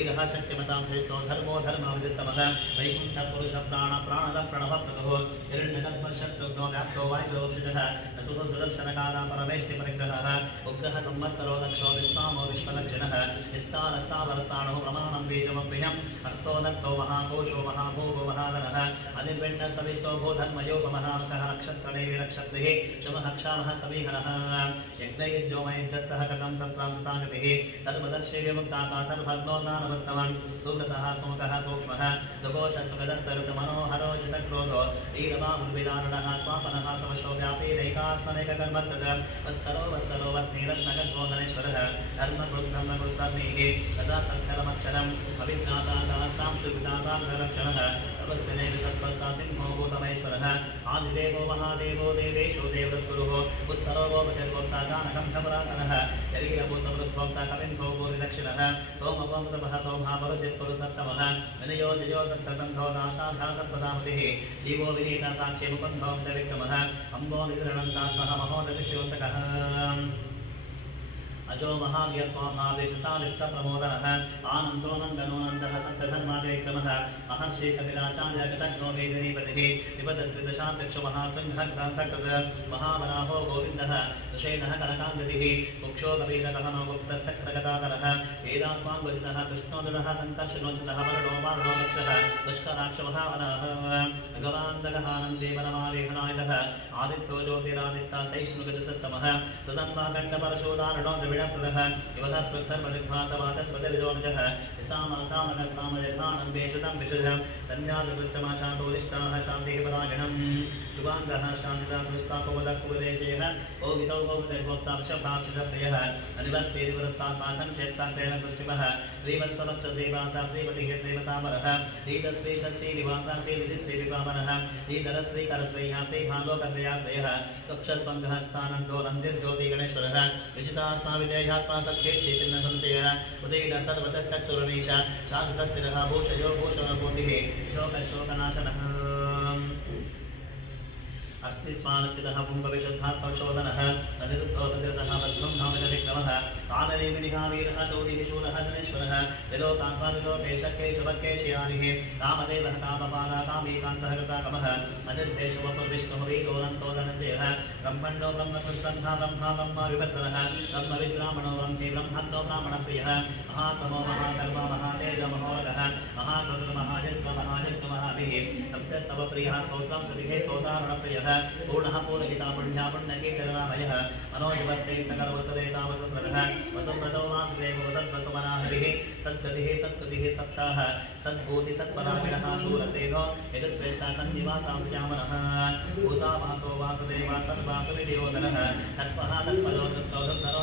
ईगः शक्तिमतां श्रेष्ठो धर्मो धर्मविदित्तमः वैकुण्ठपुरुषप्राणप्राणदः प्रणवप्रभो हिरण्यगर्भशत्रुघ्नो व्याप्तो वायुदोक्षितः नतुः सुदर्शनकाला परमेष्टि परिग्रहः उग्रः संवत्सरो दक्षो विश्वामो विश्वदक्षिणः विस्तारस्तावरसाणो प्रमाणं बीजमप्रियम् अर्थो दत्तो महाकोशो महाभोगो महाधनः अधिर्पिण्डस्तविष्टो भूधर्मयोपमहार्कः नक्षत्रदेवी नक्षत्रिः शमः क्षामः समीहनः यज्ञयुज्योमयज्ञस्सह कृतं सत्रां सुतागतिः सर्वदर्शी विमुक्ताका सर्वज्ञोन्नानवत्तवान् सुव्रतः सुमुखः सूक्ष्मः सुघोषः सुगदः सरुतमनोहरो चितक्रोधो वीरबाहुर्विदारुणः स्वापनः समशो व्यापी नैकात्मनैककर्मत्तद वत्सरो वत्सरो वत्सीरत्नगर्भो गणेश्वरः धर्मकृद्धर्मकृद्धर्मीः तदा सक्षरमक्षरम् अभिज्ञाता सहस्रां श्रुविजातां दरक्षणः तपस्तिने विसत्त्वस्ता सिंहो भूतमैश्वरः आदिदेवो महादेवो देवेशो देवदत्गुरुः उत्तरो गोपतिर्गोप्ता जानकण्ठपुरातनः शरीरभूतवृद्भोक्ता कविन्भो भूरिदक्षिणः सोमवोमतपः सोमः परुचित्पुरुसत्तमः विनयो जयो सत्तसन्धो दाशाढा सत्पदामतिः जीवो विनीता साक्ष्यमुपन्धो विक्रमः अम्बो निधरणन्तात्मः महोदतिशिवन्तकः अजो महाव्य स्वाभाविषतालिप्तप्रमोदनः आनन्दो नन्दनोनन्दः सप्तधर्मादिविक्रमः महर्षि कपिलाचार्यगतज्ञो वेदिनीपतिः विपदस्विदशान्तक्षो महासिंहग्रन्थकृत महावराहो गोविन्दः दशेनः कनकाङ्गतिः कुक्षो कबीरगहनो गुप्तस्तक्रगदाधरः वेदास्वाङ्गजितः कृष्णोदरः सङ्कर्षणोचितः वरणो वारणो दक्षः दुष्कराक्षमहावनः भगवान्दगहानन्दे वनमावेहनायुधः आदित्यो ज्योतिरादित्ता सैष्णुगजसत्तमः सुदन्वः गण्डपरशोदारणो द्रविडप्रदः युवतस्पृक् सर्वदिग्भासवातस्पतिर्जोनिजः सामनसामनसामयघानन्दे श्रुतं विशुधः सन्न्यासकृष्टमाशान्तोदिष्टाः शान्तिः परायणम् शुभाङ्गः शान्तिता सुष्टाकुपदकुपदेशयः ओगितौ गोपतिर्गोप्ता वृषभाक्षितप्रियः अनिवर्तेरिवृत्तात्मा संक्षेप्तान्तेन कृषिपः श्रीवत्सवक्षसेवासा श्रीपतिः श्रीमतामरः श्रीधश्रीशश्रीनिवासा श्रीविधिश्रीविपामरः श्रीधरश्रीकरश्रेयः श्रीभालोकश्रेयाश्रयः स्वक्षस्वङ्गः स्थानन्दो नन्दिर्ज्योति गणेश्वरः विजितात्मा विदेहात्मा सत्कीर्ति चिन्ह संशयः उदयिन सर्वचक्षुरणीश शाश्वतस्थिरः भूषयो भूषणपूर्तिः शोकशोकनाशनः अस्तिस्मानच्युतः पुंभविशुद्धात्मशोधनः अनिरुद्धोपतिरतः बद्धं नामिदविक्रमः कालनेमिनिः वीरः शौरिः शूरः गणेश्वरः विलोकान्वादिलोकेशकेशवकेशयानिः कामदेवः कामपाला कामीकान्तः कृताकमः अनिर्देशवपुर्विष्णुः वीरोऽनन्तो धनञ्जयः ब्रह्मण्यो ब्रह्मकृत्बन्धा ब्रह्मा ब्रह्मा विवर्धनः ब्रह्मविद्ब्राह्मणो ब्रह्मे ब्रह्मत्नो ब्राह्मणप्रियः महात्मो महाकर्म महातेज महोरगः महाकृतमहाजन्महाजन्महाभिः सप्तस्तव प्रियः स्तोत्रं सुभिः स्तोतारणप्रियः पूर्णः पूर्णहिता पुण्या पुण्यकीर्तनामयः मनोजवस्तेन्द्रकरवसुरेतावसुप्रदः वसुप्रदो वासुदेव वसद्वसुमनाहरिः सद्गतिः सत्कृतिः सप्ताह सद्भूति सत्परामिणः शूरसेनो यजश्रेष्ठः सन्निवासांसुजामनः भूतावासो वासुदेवा सर्वासुविधियोदनः तत्त्वः तत्पदो तत्त्वधरो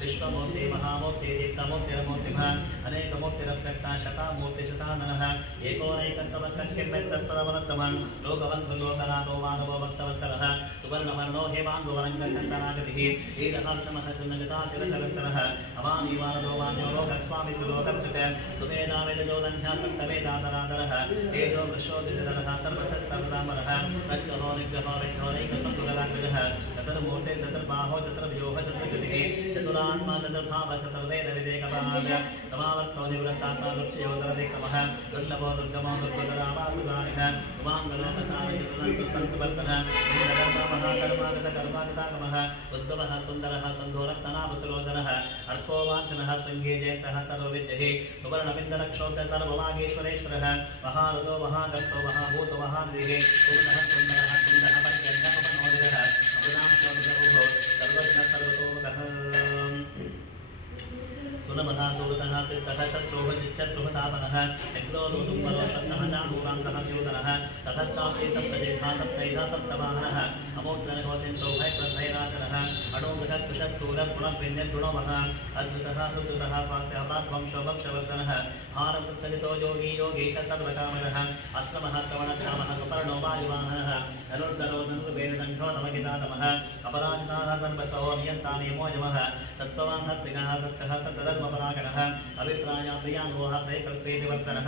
विश्वमूर्ति महामूर्ति दीप्तमूर्तिरमूर्तिमः अनेकमूर्तिरव्यक्ता शतामूर्तिशताननः एकोनैकसवत्तत्पदवनत्तमन् लोकवन्धु लोकनाथो माधवो भक्तवत्सलः सुवर्णवर्णो हेमाङ्गुवरङ्गसन्तनागतिः ईदहाक्षमः शून्यगता चिरचरस्तरः अवानीवानदो वान्यो लोकस्वामितु लोककृत सुवेदावेदजोदन्ध्या सप्तवेदातरादरः तेजो वृषोदितरः सर्वशस्त्रदामरः तज्जहो निग्रहो विघ्नोनैकसंयुगलाग्रजः चतुर्मूर्ते चतुर्बाहो चतुर्व्यूह चतुर्गतिः चतुरात्मा चतुर्भाव चतुर्वेदविदेकपाद समावर्तो निवृत्तात्मा दुर्षयोदरदेकमः दुर्लभो दुर्गमो दुर्गतरावासुदानिः उमाङ्गलोकसारय सुदन्तु सन्तुवर्तनः महाकर्मागतकर्मागतागमः उद्भवः सुन्दरः सन्धोरत्तनाभसुलोचनः अर्कोवाचनः शृङ्गे जयन्तः सर्वविद्यः सुवर्णविन्दरक्षोभ्य सर्ववागीश्वरेश्वरः महारुदो महागर्तो महाभूतो महाद्रिः सुन्दरः सुन्दरः सुन्दरः परिजन्यपनोदिरः अमृतां शोभगोः सर्वज्ञ सर्वतोमुखः सुनमः सुवृतः सिद्धः शत्रुः चिच्चत्रुहतापनः यज्ञोदुम्बरोषत्तः चाणूराङ्कः च्यूतनः सहस्राब्दे सप्तजिह्वा सप्तैधा सप्तवाहनः अमोत्तरगोचिन्तो भयप्रद्भयनाशनः अणोमृगत्कुशस्थूलः गुणविन्यद्गुणमः अद्भुतः सुदृतः स्वास्थ्यप्राद्वंशो वंशवर्धनः भारतस्तलितो योगी योगीश सर्वकामदः अस्रमः श्रवणकामः सुपर्णो वायुवाहनः धनुर्धरो धनुर्वेददण्डो नवगितातमः अपराजिताः सर्वसहो नियन्ता नियमो यमः सत्त्ववान् सत्त्विनः सत्तः सत्तधर्मपराक्रमः प्रभाकरः अभिप्राया प्रियानोः प्रेकल्पेति वर्तनः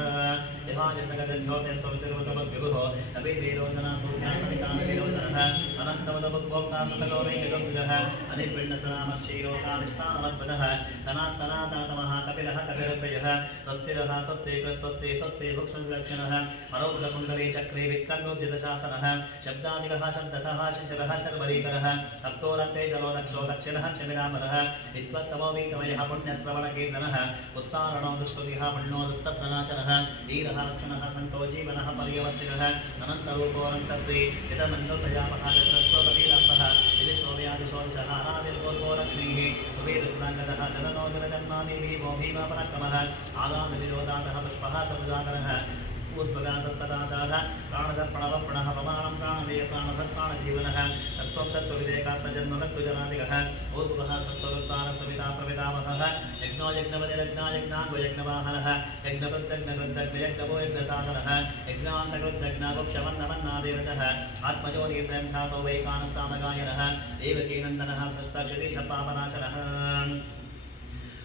देहाय सगतज्योतिस्वविचरोतमद्विभुः अभिवेरोचना सूर्या सवितानविरोचनः अनन्तवदभुक्भोक्ता सुतगौरैकगम्भुजः अनिर्विण्णसनामश्चैरोकाधिष्ठानमद्भुतः सनातनातमः कपिलः कपिलद्वयः स्वस्तिरः स्वस्ति स्वस्ति स्वस्ति भुक्षलक्षणः मरोदकुण्डले चक्रे विक्रम्योद्यतशासनः शब्दादिवः शब्दसः शिशिरः शर्वरीकरः अक्तोरक्ते जलो दक्षो दक्षिणः क्षमिरामरः विद्वत्समो वीतमयः पुण्यश्रवणकीर्तनः उत्तारणो दुष्कृतिः पुण्यो दुःसत्प्रनाशनः वीरः लक्षणः सन्तो जीवनः पर्यवस्थितः अनन्तरूपोऽनन्तश्री यतमन्योतयामः तत्रस्तोपवीरः विदिशोव्यादिशोषः आदिर्गोर्गो लक्ष्मीः सुवीरसुदाङ्गतः जननोदरजन्मादेवी वो भीमापराक्रमः आदानविरोधातः पुष्पः समुदाकरः उद्भगासत्तदाचारः प्राणदर्पणवप्रणः प्रमाणं प्राणदेय प्राणधत्प्राणजीवनः तत्त्वं तत्त्वविदेकात्तजन्मतत्त्वजनादिगः ऊर्ध्वः सत्त्वस्तारः सविता प्रवितामहः यज्ञो यज्ञवतिरज्ञायज्ञान्गो यज्ञवाहनः यज्ञकृत्यज्ञकृत्यज्ञयज्ञवो यज्ञसाधनः यज्ञान्तकृत्यज्ञागुक्षवन्नवन्नादेवशः आत्मजोति स्वयं ख्यातो वैकानः सामगायनः देवकीनन्दनः सृष्टक्षतिशपापनाशनः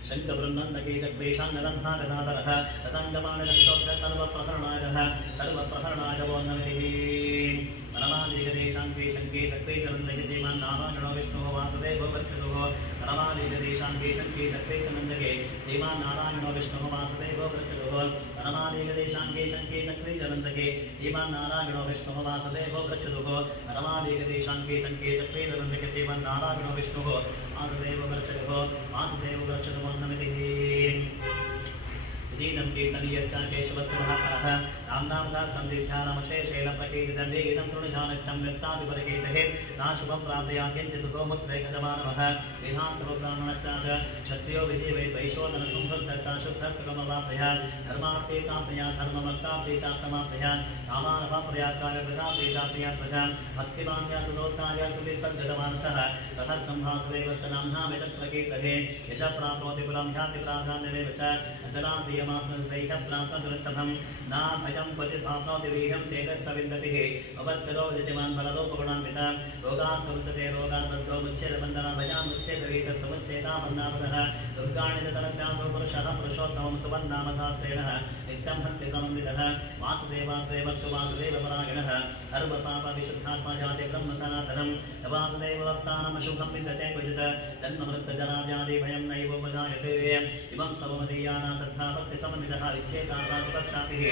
शङ्खवृन्नन्दकेशक्लेशान्नदन्हा गदाधरः तथाङ्गमानरक्षोभ्यः सर्वप्रहरणायः सर्वप्रहरणाय वो नमः नमादिगदेशाङ्के शङ्के शक्रे चनन्दके श्रीमान् नारायणो विष्णुः वासुदेवो वर्षतुः नमादिगदेशाङ्के शङ्के शक्रे चनन्दके श्रीमान् नारायणो विष्णुः वासुदेवो वर्षतुः नमादिगदेशाङ्के शङ्के शक्रे चनन्दके श्रीमान् नारायणो विष्णुः वासुदेवो वर्षतुः नमादिगदेशाङ्के शङ्के शक्रे चनन्दके श्रीमान् नारायणो विष्णुः वासुदेवो वर्षतुः वासुदेवो वर्षतुः नमः जीनं कीर्तनीयस्य केशवस्य महाकरः नाम्नां सहस्रं इदं शृणुजानक्तं व्यस्ताभिपरिकेतहे नाशुभं प्रार्थया किञ्चित् सोमुद्रेकजमानवः विधान्तरुब्राह्मणस्यात् क्षत्रियो विजीवे वैशोधनसंवृद्धः शुद्धः सुगमवाप्तया धर्मार्थे काप्तया धर्ममर्ताप्ते चाप्तमाप्तया कामानवाप्तयात्काय प्रजाप्ते चाप्तया प्रजा भक्तिमान्या सुदोत्ताय सुविसर्जतमानसः ततः सम्भासुदेवस्य नाम्नामेतत्प्रकीर्तहे यशः प्राप्नोति कुलं ह्याति प्राधान्यमेव च अशनासीयमात्मसैकप्राप्तदुरुत्तमं नाभयं क्वचित् प्राप्नोति वीर्यं तेजस्तविन्दतिः भवत्तरो यजमान् बललोपगुणान्विता रोगात् प्रमुच्यते रोगात् बद्धो मुच्चेदबन्धनं भजान् मुच्चेदवीतस्तमुच्चेतामन्नापदः दुर्गाणिततरत्यासो पुरुषः पुरुषोत्तमं सुवन्नामसाश्रेणः नित्यं भक्ति समन्वितः वासुदेवाश्रयवत्तु वासुदेवपरायणः सर्वपापविशुद्धात्मा जाते ब्रह्मसनातनं वासुदेववक्तानम् अशुभं विन्दते क्वचित् जन्ममृत्युजराव्याधिभयं नैवोपजायते इमं स्तवमदीयाना श्रद्धा भक्ति समन्वितः विच्छेदाता सुरक्षातिः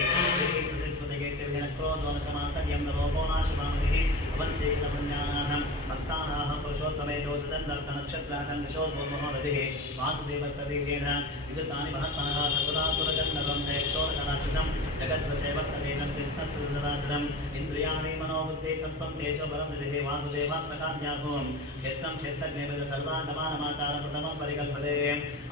क्रोधोनसमासर्यं नवोपो नाशुभामतिः वन्दे कमन्यानाः भक्तानाः पुरुषोत्तमे दोषदन्दर्कनक्षत्राकङ्कशोद्भोमहोदतिः वासुदेवस्य बीजेन विदुतानि महत्तनः ससुरासुरजन्नकं सैक्षोरकलाक्षितं जगद्वशैवक्तवेदं कृष्णस्सुरराचरम् इन्द्रियाणि मनोबुद्धि सत्त्वं तेजो बलं निधिः वासुदेवात्मकाज्ञाभूं क्षेत्रं क्षेत्रज्ञेवेद सर्वागमानमाचारप्रथमं परिकल्पते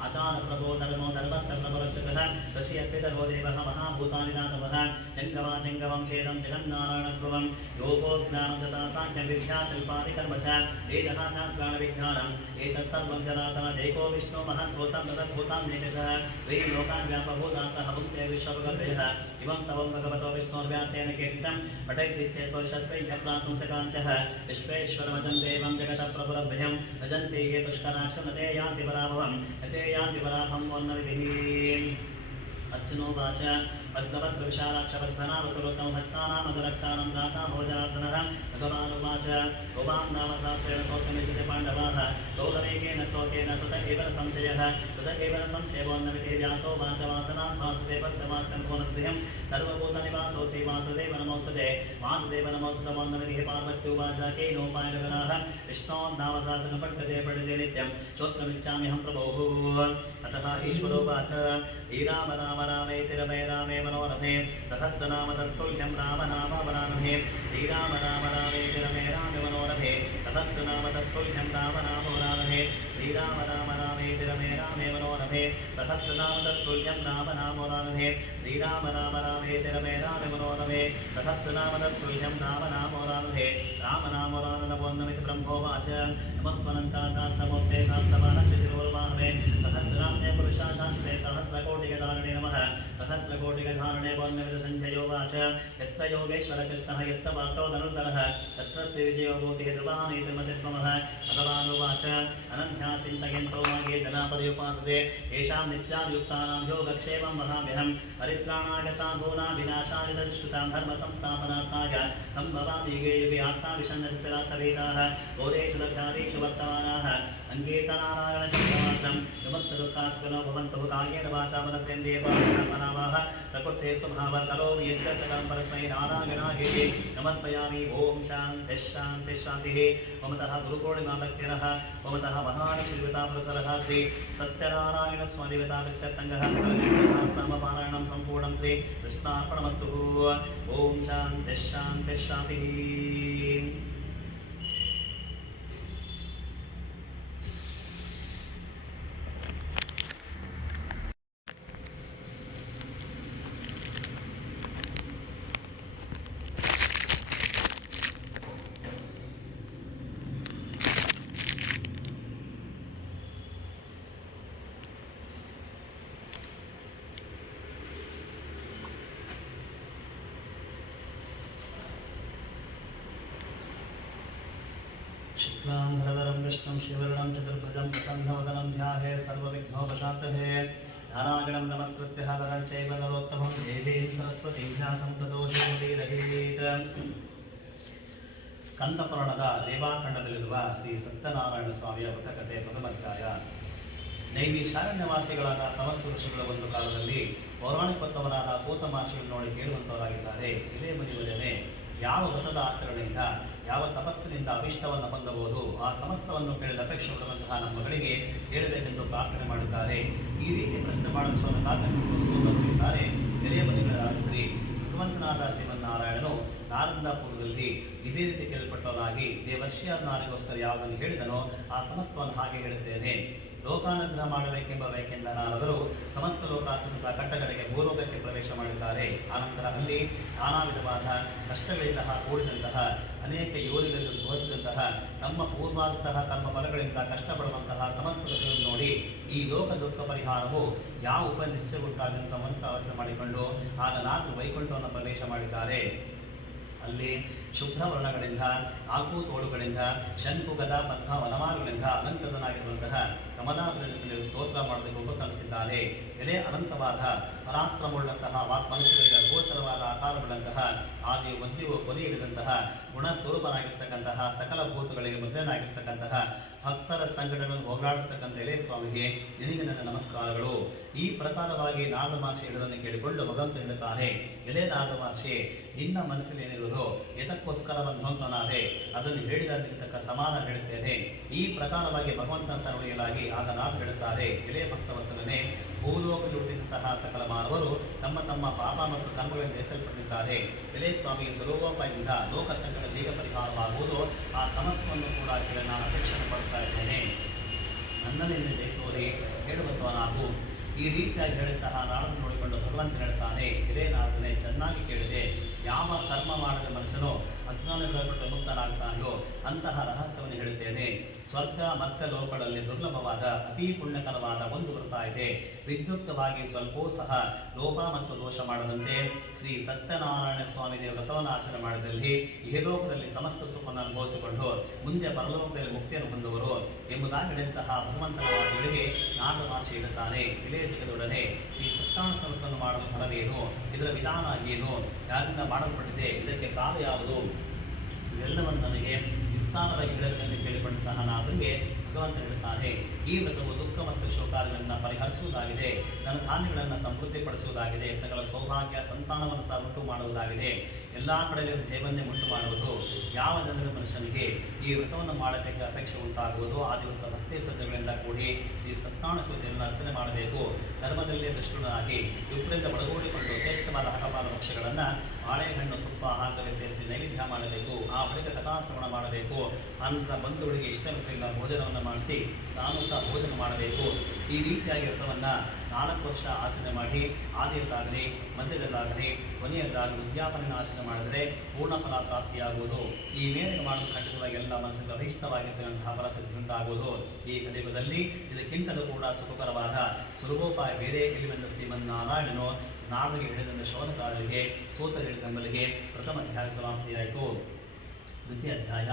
आचारप्रभो धर्मो धर्मस्य प्रभवच्युतः ऋषियर्पितरो देवः महाभूतानि दातवः शङ्कवा शङ्कवं छेदं जगन्नारायणध्रुवं योगोज्ञानं तथा साङ्ख्यविद्या शिल्पानि कर्म च वेदः शास्त्राणविज्ञानम् एतत्सर्वं चराचरदेको विष्णो महद्भूतं तदद्भूतां नेकः वै लोकान् व्यापभूतान्तः भुङ्क्ते विश्वभगवद्वयः इमं सर्वं भगवतो विष्णोर्व्यासेन कीर्तितं पठैतिच्छेतो शस्त्रैः प्राप्तुं सकांक्षः विश्वेश्वरमजं देवं जगतः प्रभुरभ्यं भजन्ते ये पुष्कराक्षमते यान्ति पराभवं यते यान्ति पराभवं वर्णविधिः अर्जुनोवाच पद्मवद्विशालाक्षवर्धनावसुरोत्तम भक्तानां मधुरक्तानां दाता भोजनार्दनः भगवानुवाच गोपां नाम सहस्रेण स्तोत्रमिच्छति पाण्डवाः सौरमेकेन स्तोकेन सुत एव न संशयः सुत एव न संशयवोन्नमिति व्यासो वाच वासनात् वासुदेवस्य वास्तं भुवनद्वयं सर्वभूतनिवासोऽसि वासुदेव नमोऽस्तुते वासुदेव नमोऽस्तुतमोन्नमितिः पार्वत्युवाच केनोपायनगणाः विष्णोर्नामसहस्रं पठ्यते नित्यं श्रोत्रमिच्छाम्यहं प्रभोः अतः ईश्वरोवाच श्रीराम राम रामेति रमे रामे मनोरमे सहस्रनाम तत्तुल्यं राम नाम वरानमे श्रीराम राम रामेति रमे रामे मनोरमे सहस्रनाम तत्तुल्यं राम नाम वरानमे श्रीराम राम रामेति रमे रामे मनोरमे सहस्रनाम तत्तुल्यं राम नाम वरानमे श्रीराम राम रामेति रमे रामे मनोरमे सहस्रनाम तत्तुल्यं राम नाम वरानमे राम नाम वराननमोन्नमिति ब्रह्मोवाच नमस्वनन्ता शास्त्रमूर्ते शास्त्रमानश्चिरोर्वाहने सहस्राम्ये पुरुषा शास्त्रे सहस्रकोटिगधारणे नमः सहस्रकोटिगधारणे वोन्नमिति संजयोवाच यत्र योगेश्वर कृष्णः यत्र पार्थो धनुर्धरः तत्र श्रीविजयो भूतिः ध्रुवानीतिर्मतित्वमः भगवानुवाच अनन्या चिन्तयन्तो मागे जनापर्युपासते येषां नित्यायुक्तानां योगक्षेमं वहाम्यहं परित्राणाय साधूनां विनाशाय दुष्कृतां धर्मसंस्थापनार्थाय सम्भवामि युगे युगे आत्माविषण्णचित्तरास्तवेदाः बोधेषु लब्धादिषु वर्तमानाः अङ्गीतनारायणशिवमात्रं विमुक्तदुःखास्पनो भवन्तु कायेन वाचा मनसेन्द्रियेवाः प्रकृते स्वभावः करोमि यत्र सकलं परस्मै नारायणागेति नमर्पयामि ॐ शान्तिः शान्तिः शान्तिः ममतः गुरुपूर्णिमाभक्तिरः ममतः महानिशिदेवताप्रसरः श्री सत्यनारायणस्वामिदेवताभक्त्यर्थङ्गः सकलनामपारायणं सम्पूर्णं श्री कृष्णार्पणमस्तु ॐ शान्तिः शान्तिः शान्तिः शुक्लांबरधरं विष्णुं शिववर्णं चतुर्भुजं प्रसन्नवदनं ध्याये सर्वविघ्नोपशान्तये नारायणं नमस्कृत्य नरं चैव नरोत्तमं देवीं सरस्वतीं व्यासं ततो जयमुदीरयेत् ಸ್ಕಂದಪುರಾಣದ ದೇವಾಖಂಡದಲ್ಲಿರುವ ಶ್ರೀ ಸತ್ಯನಾರಾಯಣ ಸ್ವಾಮಿಯ ವ್ರತಕಥೆ ಪ್ರಥಮಾಧ್ಯಾಯ. ನೈಮಿಷಾರಣ್ಯವಾಸಿಗಳಾದ ಸಮಸ್ತ ಋಷಿಗಳ ಒಂದು ಕಾಲದಲ್ಲಿ ಪೌರಾಣಿಕತ್ವವರಾದ ಸೂತ ಮಹರ್ಷಿಗಳು ನೋಡಿ ಕೇಳುವಂತವರಾಗಿದ್ದಾರೆ. ಇದೇ ಮುನಿವರನೇ, ಯಾವ ವ್ರತದ ಆಚರಣೆಯಿಂದ ಯಾವ ತಪಸ್ಸಿನಿಂದ ಅಭಿಷ್ಟವನ್ನು ಹೊಂದಬಹುದು, ಆ ಸಮಸ್ತವನ್ನು ಕೇಳಿದ ಅಪೇಕ್ಷೆ ಪಡುವಂತಹ ನಮ್ಮ ಮಗಳಿಗೆ ಹೇಳಬೇಕೆಂದು ಪ್ರಾರ್ಥನೆ ಮಾಡಿದ್ದಾರೆ. ಈ ರೀತಿ ಪ್ರಶ್ನೆ ಮಾಡಲು ಸೂತರಿದ್ದಾರೆ. ಎಲೆಯ ಮುನಿಗಳ ಶ್ರೀ ಭಗವಂತನಾದ ಶ್ರೀಮನ್ನಾರಾಯಣನು ನಾರದಾಪುರದಲ್ಲಿ ಇದೇ ರೀತಿ ಕೇಳಲ್ಪಟ್ಟವನಾಗಿ ದೇವರ್ಷಿಯಾದ ನಾರಿಗೋಸ್ಕರ ಯಾವುದನ್ನು ಹೇಳಿದನೋ ಆ ಸಮಸ್ತವನ್ನು ಹಾಗೆ ಹೇಳುತ್ತೇನೆ. ಲೋಕಾನುಗ್ರಹ ಮಾಡಬೇಕೆಂಬ ಬಯಕೆಯಿಂದ ನಾರದರು ಸಮಸ್ತ ಲೋಕಾಸುತ್ತ ಕಟ್ಟಕಡೆಗೆ ಭೂಲೋಕಕ್ಕೆ ಪ್ರವೇಶ ಮಾಡಿದ್ದಾರೆ. ಆನಂತರ ಅಲ್ಲಿ ನಾನಾ ವಿಧವಾದ ಕಷ್ಟಗಳಿಂದ ಕೂಡಿದಂತಹ ಅನೇಕ ಯೋನಿಗಳಲ್ಲಿ ಘೋಷಿಸಿದಂತಹ ತಮ್ಮ ಪೂರ್ವಾದಂತಹ ಕರ್ಮ ಫಲಗಳಿಂದ ಕಷ್ಟಪಡುವಂತಹ ಸಮಸ್ತ ಋಷಿಗಳನ್ನು ನೋಡಿ ಈ ಲೋಕ ದುಃಖ ಪರಿಹಾರವು ಯಾವ ಉಪನಿಶ್ಚಯಗುಂಟಾದಂಥ ಮನಸ್ಸು ಆಲೋಚನೆ ಮಾಡಿಕೊಂಡು ಆಗ ನಾಲ್ಕು ವೈಕುಂಠವನ್ನು ಪ್ರವೇಶ ಮಾಡಿದ್ದಾರೆ. ಅಲ್ಲಿ ಶುಭ್ರವರ್ಣಗಳಿಂದ ನಾಲ್ಕು ತೋಳುಗಳಿಂದ ಶಂಕು ಗದಾ ಪದ್ಮ ವನಮಾಲಗಳಿಂದ ಅಲಂಕೃತನಾಗಿರುವಂತಹ ಕಮಲಾಭರಣದಲ್ಲಿ ಸ್ತೋತ್ರ ಮಾಡಬೇಕು ಉಪಕರಿಸಿದ್ದಾರೆ. ಎಲೆ ಅನಂತವಾದ ಪರಾಕ್ರಮವುಳ್ಳಂತಹ ಮನಸ್ಸುಗಳಿಗೆ ಗೋಚರವಾದ ಆಕಾರವುಳ್ಳಂತಹ ಆದಿ ಮಧ್ಯವು ಕೊನೆಯಿರಿದಂತಹ ಗುಣ ಸ್ವರೂಪನಾಗಿರ್ತಕ್ಕಂತಹ ಸಕಲ ಭೂತಗಳಿಗೆ ಮುದ್ರೆನಾಗಿರ್ತಕ್ಕಂತಹ ಭಕ್ತರ ಸಂಘಟನೆಗಳನ್ನು ಹೋಗಲಾಡಿಸ್ತಕ್ಕಂಥ ಎಲೆ ಸ್ವಾಮಿಗೆ ನಿನಗೆ ನನ್ನ ನಮಸ್ಕಾರಗಳು. ಈ ಪ್ರಕಾರವಾಗಿ ನಾರದ ಮಹರ್ಷಿ ಹೇಳುವುದನ್ನು ಕೇಳಿಕೊಂಡು ಭಗವಂತ ಹೇಳುತ್ತಾನೆ, ಎಲೆ ನಾರದ ಮಹರ್ಷಿ, ನಿನ್ನ ಮನಸ್ಸಿನಲ್ಲಿ ಏನಿರುವುದು ಎದಕ್ಕೋಸ್ಕರ ಬಂಧನಾದೆ ಅದನ್ನು ಹೇಳಿದಕ್ಕೆ ತಕ್ಕ ಸಮಾಧಾನ ಹೇಳುತ್ತೇನೆ. ಈ ಪ್ರಕಾರವಾಗಿ ಭಗವಂತನ ಸರಣಿಯಲಾಗಿ ಆಗ ನಾಥ ಹೇಳುತ್ತಾರೆ, ಎಲೆ ಭಕ್ತವಸಲನೆ, ಭೂಲೋಕದಲ್ಲಿ ಹುಟ್ಟಿದಂತಹ ಸಕಲ ಮಾನವರು ತಮ್ಮ ತಮ್ಮ ಪಾಪ ಮತ್ತು ಕರ್ಮಗಳಿಂದ ಎಸಲ್ಪಟ್ಟಿದ್ದಾರೆ. ಎಲೆ ಸ್ವಾಮಿಗೆ ಸ್ವರೂಪದಿಂದ ಲೋಕ ಸಂಕಟ ಬೇಗ ಪರಿಹಾರವಾಗುವುದು. ಆ ಸಮಸ್ತವನ್ನು ಕೂಡ ಕೇಳಿ ನಾನು ಅಪೇಕ್ಷೆ ಪಡ್ತಾ ಇದ್ದೇನೆ. ನನ್ನಲ್ಲಿ ಜೈತೋರಿ ಹೇಳುವಂತವನಾಗು. ಈ ರೀತಿಯಾಗಿ ಹೇಳುತ್ತಹ ನಾಡನ್ನು ನೋಡಿಕೊಂಡು ಭಗವಂತ ಹೇಳ್ತಾನೆ, ಇದೇ ನಾಡನೆ ಚೆನ್ನಾಗಿ ಕೇಳಿದೆ. ಯಾವ ಕರ್ಮ ಮಾಡದ ಮನುಷ್ಯನೋ ಅಜ್ಞಾನಗಳಲ್ಪಟ್ಟು ಮುಕ್ತನಾಗ್ತಾನೆಯೋ ಅಂತಹ ರಹಸ್ಯವನ್ನು ಹೇಳುತ್ತೇನೆ. ಸ್ವರ್ಗ ಮರ್ತ ಲೋಕಗಳಲ್ಲಿ ದುರ್ಲಭವಾದ ಅತೀ ಪುಣ್ಯಕರವಾದ ಒಂದು ವ್ರತ ಇದೆ. ವಿದ್ಯುಕ್ತವಾಗಿ ಸ್ವಲ್ಪವೂ ಸಹ ಲೋಪ ಮತ್ತು ದೋಷ ಮಾಡದಂತೆ ಶ್ರೀ ಸತ್ಯನಾರಾಯಣ ಸ್ವಾಮಿ ದೇವ ವ್ರತವನ್ನು ಆಚರಣೆ ಮಾಡಿದಲ್ಲಿ ಇಹಲೋಕದಲ್ಲಿ ಸಮಸ್ತ ಸುಖವನ್ನು ಅನುಭವಿಸಿಕೊಂಡು ಮುಂದೆ ಪರಲೋಕದಲ್ಲಿ ಮುಕ್ತಿಯನ್ನು ಹೊಂದುವರು ಎಂಬುದಾಗಿದ್ದಂತಹ ಭಗವಂತನ ಮಾತುಗಳಿಗೆ ನಾರದ ಮಹರ್ಷಿ ಹೇಳುತ್ತಾನೆ, ಇದೇ ಜಗದೊಡನೆ ಶ್ರೀ ಸತ್ಯನಾರಾಯಣ ವ್ರತವನ್ನು ಮಾಡಲು ಫಲವೇನು, ಇದರ ವಿಧಾನ ಏನು, ಯಾರಿಂದ ಮಾಡಲ್ಪಟ್ಟಿದೆ, ಇದಕ್ಕೆ ಕಾಲ ಯಾವುದು, ಇವೆಲ್ಲವನ್ನು ನನಗೆ ವಿಸ್ತಾರವಾಗಿ ಹೇಳಬೇಕೆಂದು ಕೇಳಿಕೊಂಡಂತಹ ನಾದರಿಗೆ ಭಗವಂತ ಹೇಳುತ್ತಾನೆ, ಈ ವ್ರತವು ದುಃಖ ಮತ್ತು ಶೋಕಾದಿಗಳನ್ನು ಪರಿಹರಿಸುವುದಾಗಿದೆ, ನನ್ನ ಧಾನ್ಯಗಳನ್ನು ಸಮೃದ್ಧಿಪಡಿಸುವುದಾಗಿದೆ, ಸಕಲ ಸೌಭಾಗ್ಯ ಸಂತಾನವನ್ನು ಸಹ ಉಂಟು ಮಾಡುವುದಾಗಿದೆ, ಎಲ್ಲ ಕಡೆಯಲ್ಲಿ ಜೀವನ್ನೇ ಉಂಟು ಮಾಡುವುದು. ಯಾವ ಜನರ ಮನುಷ್ಯನಿಗೆ ಈ ವ್ರತವನ್ನು ಮಾಡಬೇಕು ಅಪೇಕ್ಷೆ ಉಂಟಾಗುವುದು ಆ ದಿವಸ ಭಕ್ತಿ ಶ್ರದ್ಧೆಗಳಿಂದ ಕೂಡಿ ಶ್ರೀ ಸತ್ಯನಾರಾಯಣ ಸೂರ್ಯವನ್ನು ಅರ್ಚನೆ ಮಾಡಬೇಕು. ಧರ್ಮದಲ್ಲೇ ದುಷ್ಟನಾಗಿ ಇಬ್ಬರಿಂದ ಒಳಗೂಡಿಕೊಂಡು ಶ್ರೇಷ್ಠವಾದ ಹಣಪಾದ ವೃಕ್ಷಗಳನ್ನು ಬಾಳೆಹಣ್ಣು ತುಪ್ಪ ಹಾಕಲು ಸೇರಿಸಿ ನೈವೇದ್ಯ ಮಾಡಬೇಕು. ಆ ಬಳಿಕ ಕಥಾಶ್ರವಣ ಮಾಡಬೇಕು. ಅನಂತರ ಬಂಧುಗಳಿಗೆ ಇಷ್ಟವಿಲ್ಲ ಭೋಜನವನ್ನು ಮಾಡಿಸಿ ತಾನು ಸಹ ಭೋಜನ ಮಾಡಬೇಕು. ಈ ರೀತಿಯಾಗಿ ವ್ರತವನ್ನು 4 ವರ್ಷ ಆಚರಣೆ ಮಾಡಿ ಆದಿಯಲ್ಲಾಗಲಿ ಮಧ್ಯದಲ್ಲಾಗಲಿ ಕೊನೆಯಲ್ಲಾಗಲಿ ಉದ್ಯಾಪನೆಯನ್ನು ಆಚರಣೆ ಮಾಡಿದರೆ ಪೂರ್ಣ ಫಲ ಪ್ರಾಪ್ತಿಯಾಗುವುದು. ಈ ಮೇರೆಗೆ ಮಾಡಲು ಖಂಡಿತವಾಗಿ ಎಲ್ಲ ಮನಸ್ಸಿಗೆ ಅಭೀಷ್ಟವಾಗಿರ್ತಕ್ಕಂತಹ ಫಲಸಿದ್ಧಿ ಉಂಟಾಗುವುದು. ಈ ಕಲಿಯುಗದಲ್ಲಿ ಇದಕ್ಕಿಂತಲೂ ಕೂಡ ಸುಖಕರವಾದ ಸುಲಭೋಪಾಯ ಬೇರೆ ಇಲ್ಲವೆಂದ ಶ್ರೀಮನ್ನಾರಾಯಣನು ನಾಡಿಗೆ ಹೇಳಿದಂತೆ ಶೋಧಕಾರರಿಗೆ ಸೂತ ಹೇಳಿದಂಬಲಿಗೆ ಪ್ರಥಮ ಅಧ್ಯಾಯ ಸಮಾಪ್ತಿಯಾಯಿತು. ದ್ವಿತೀಯ ಅಧ್ಯಾಯ.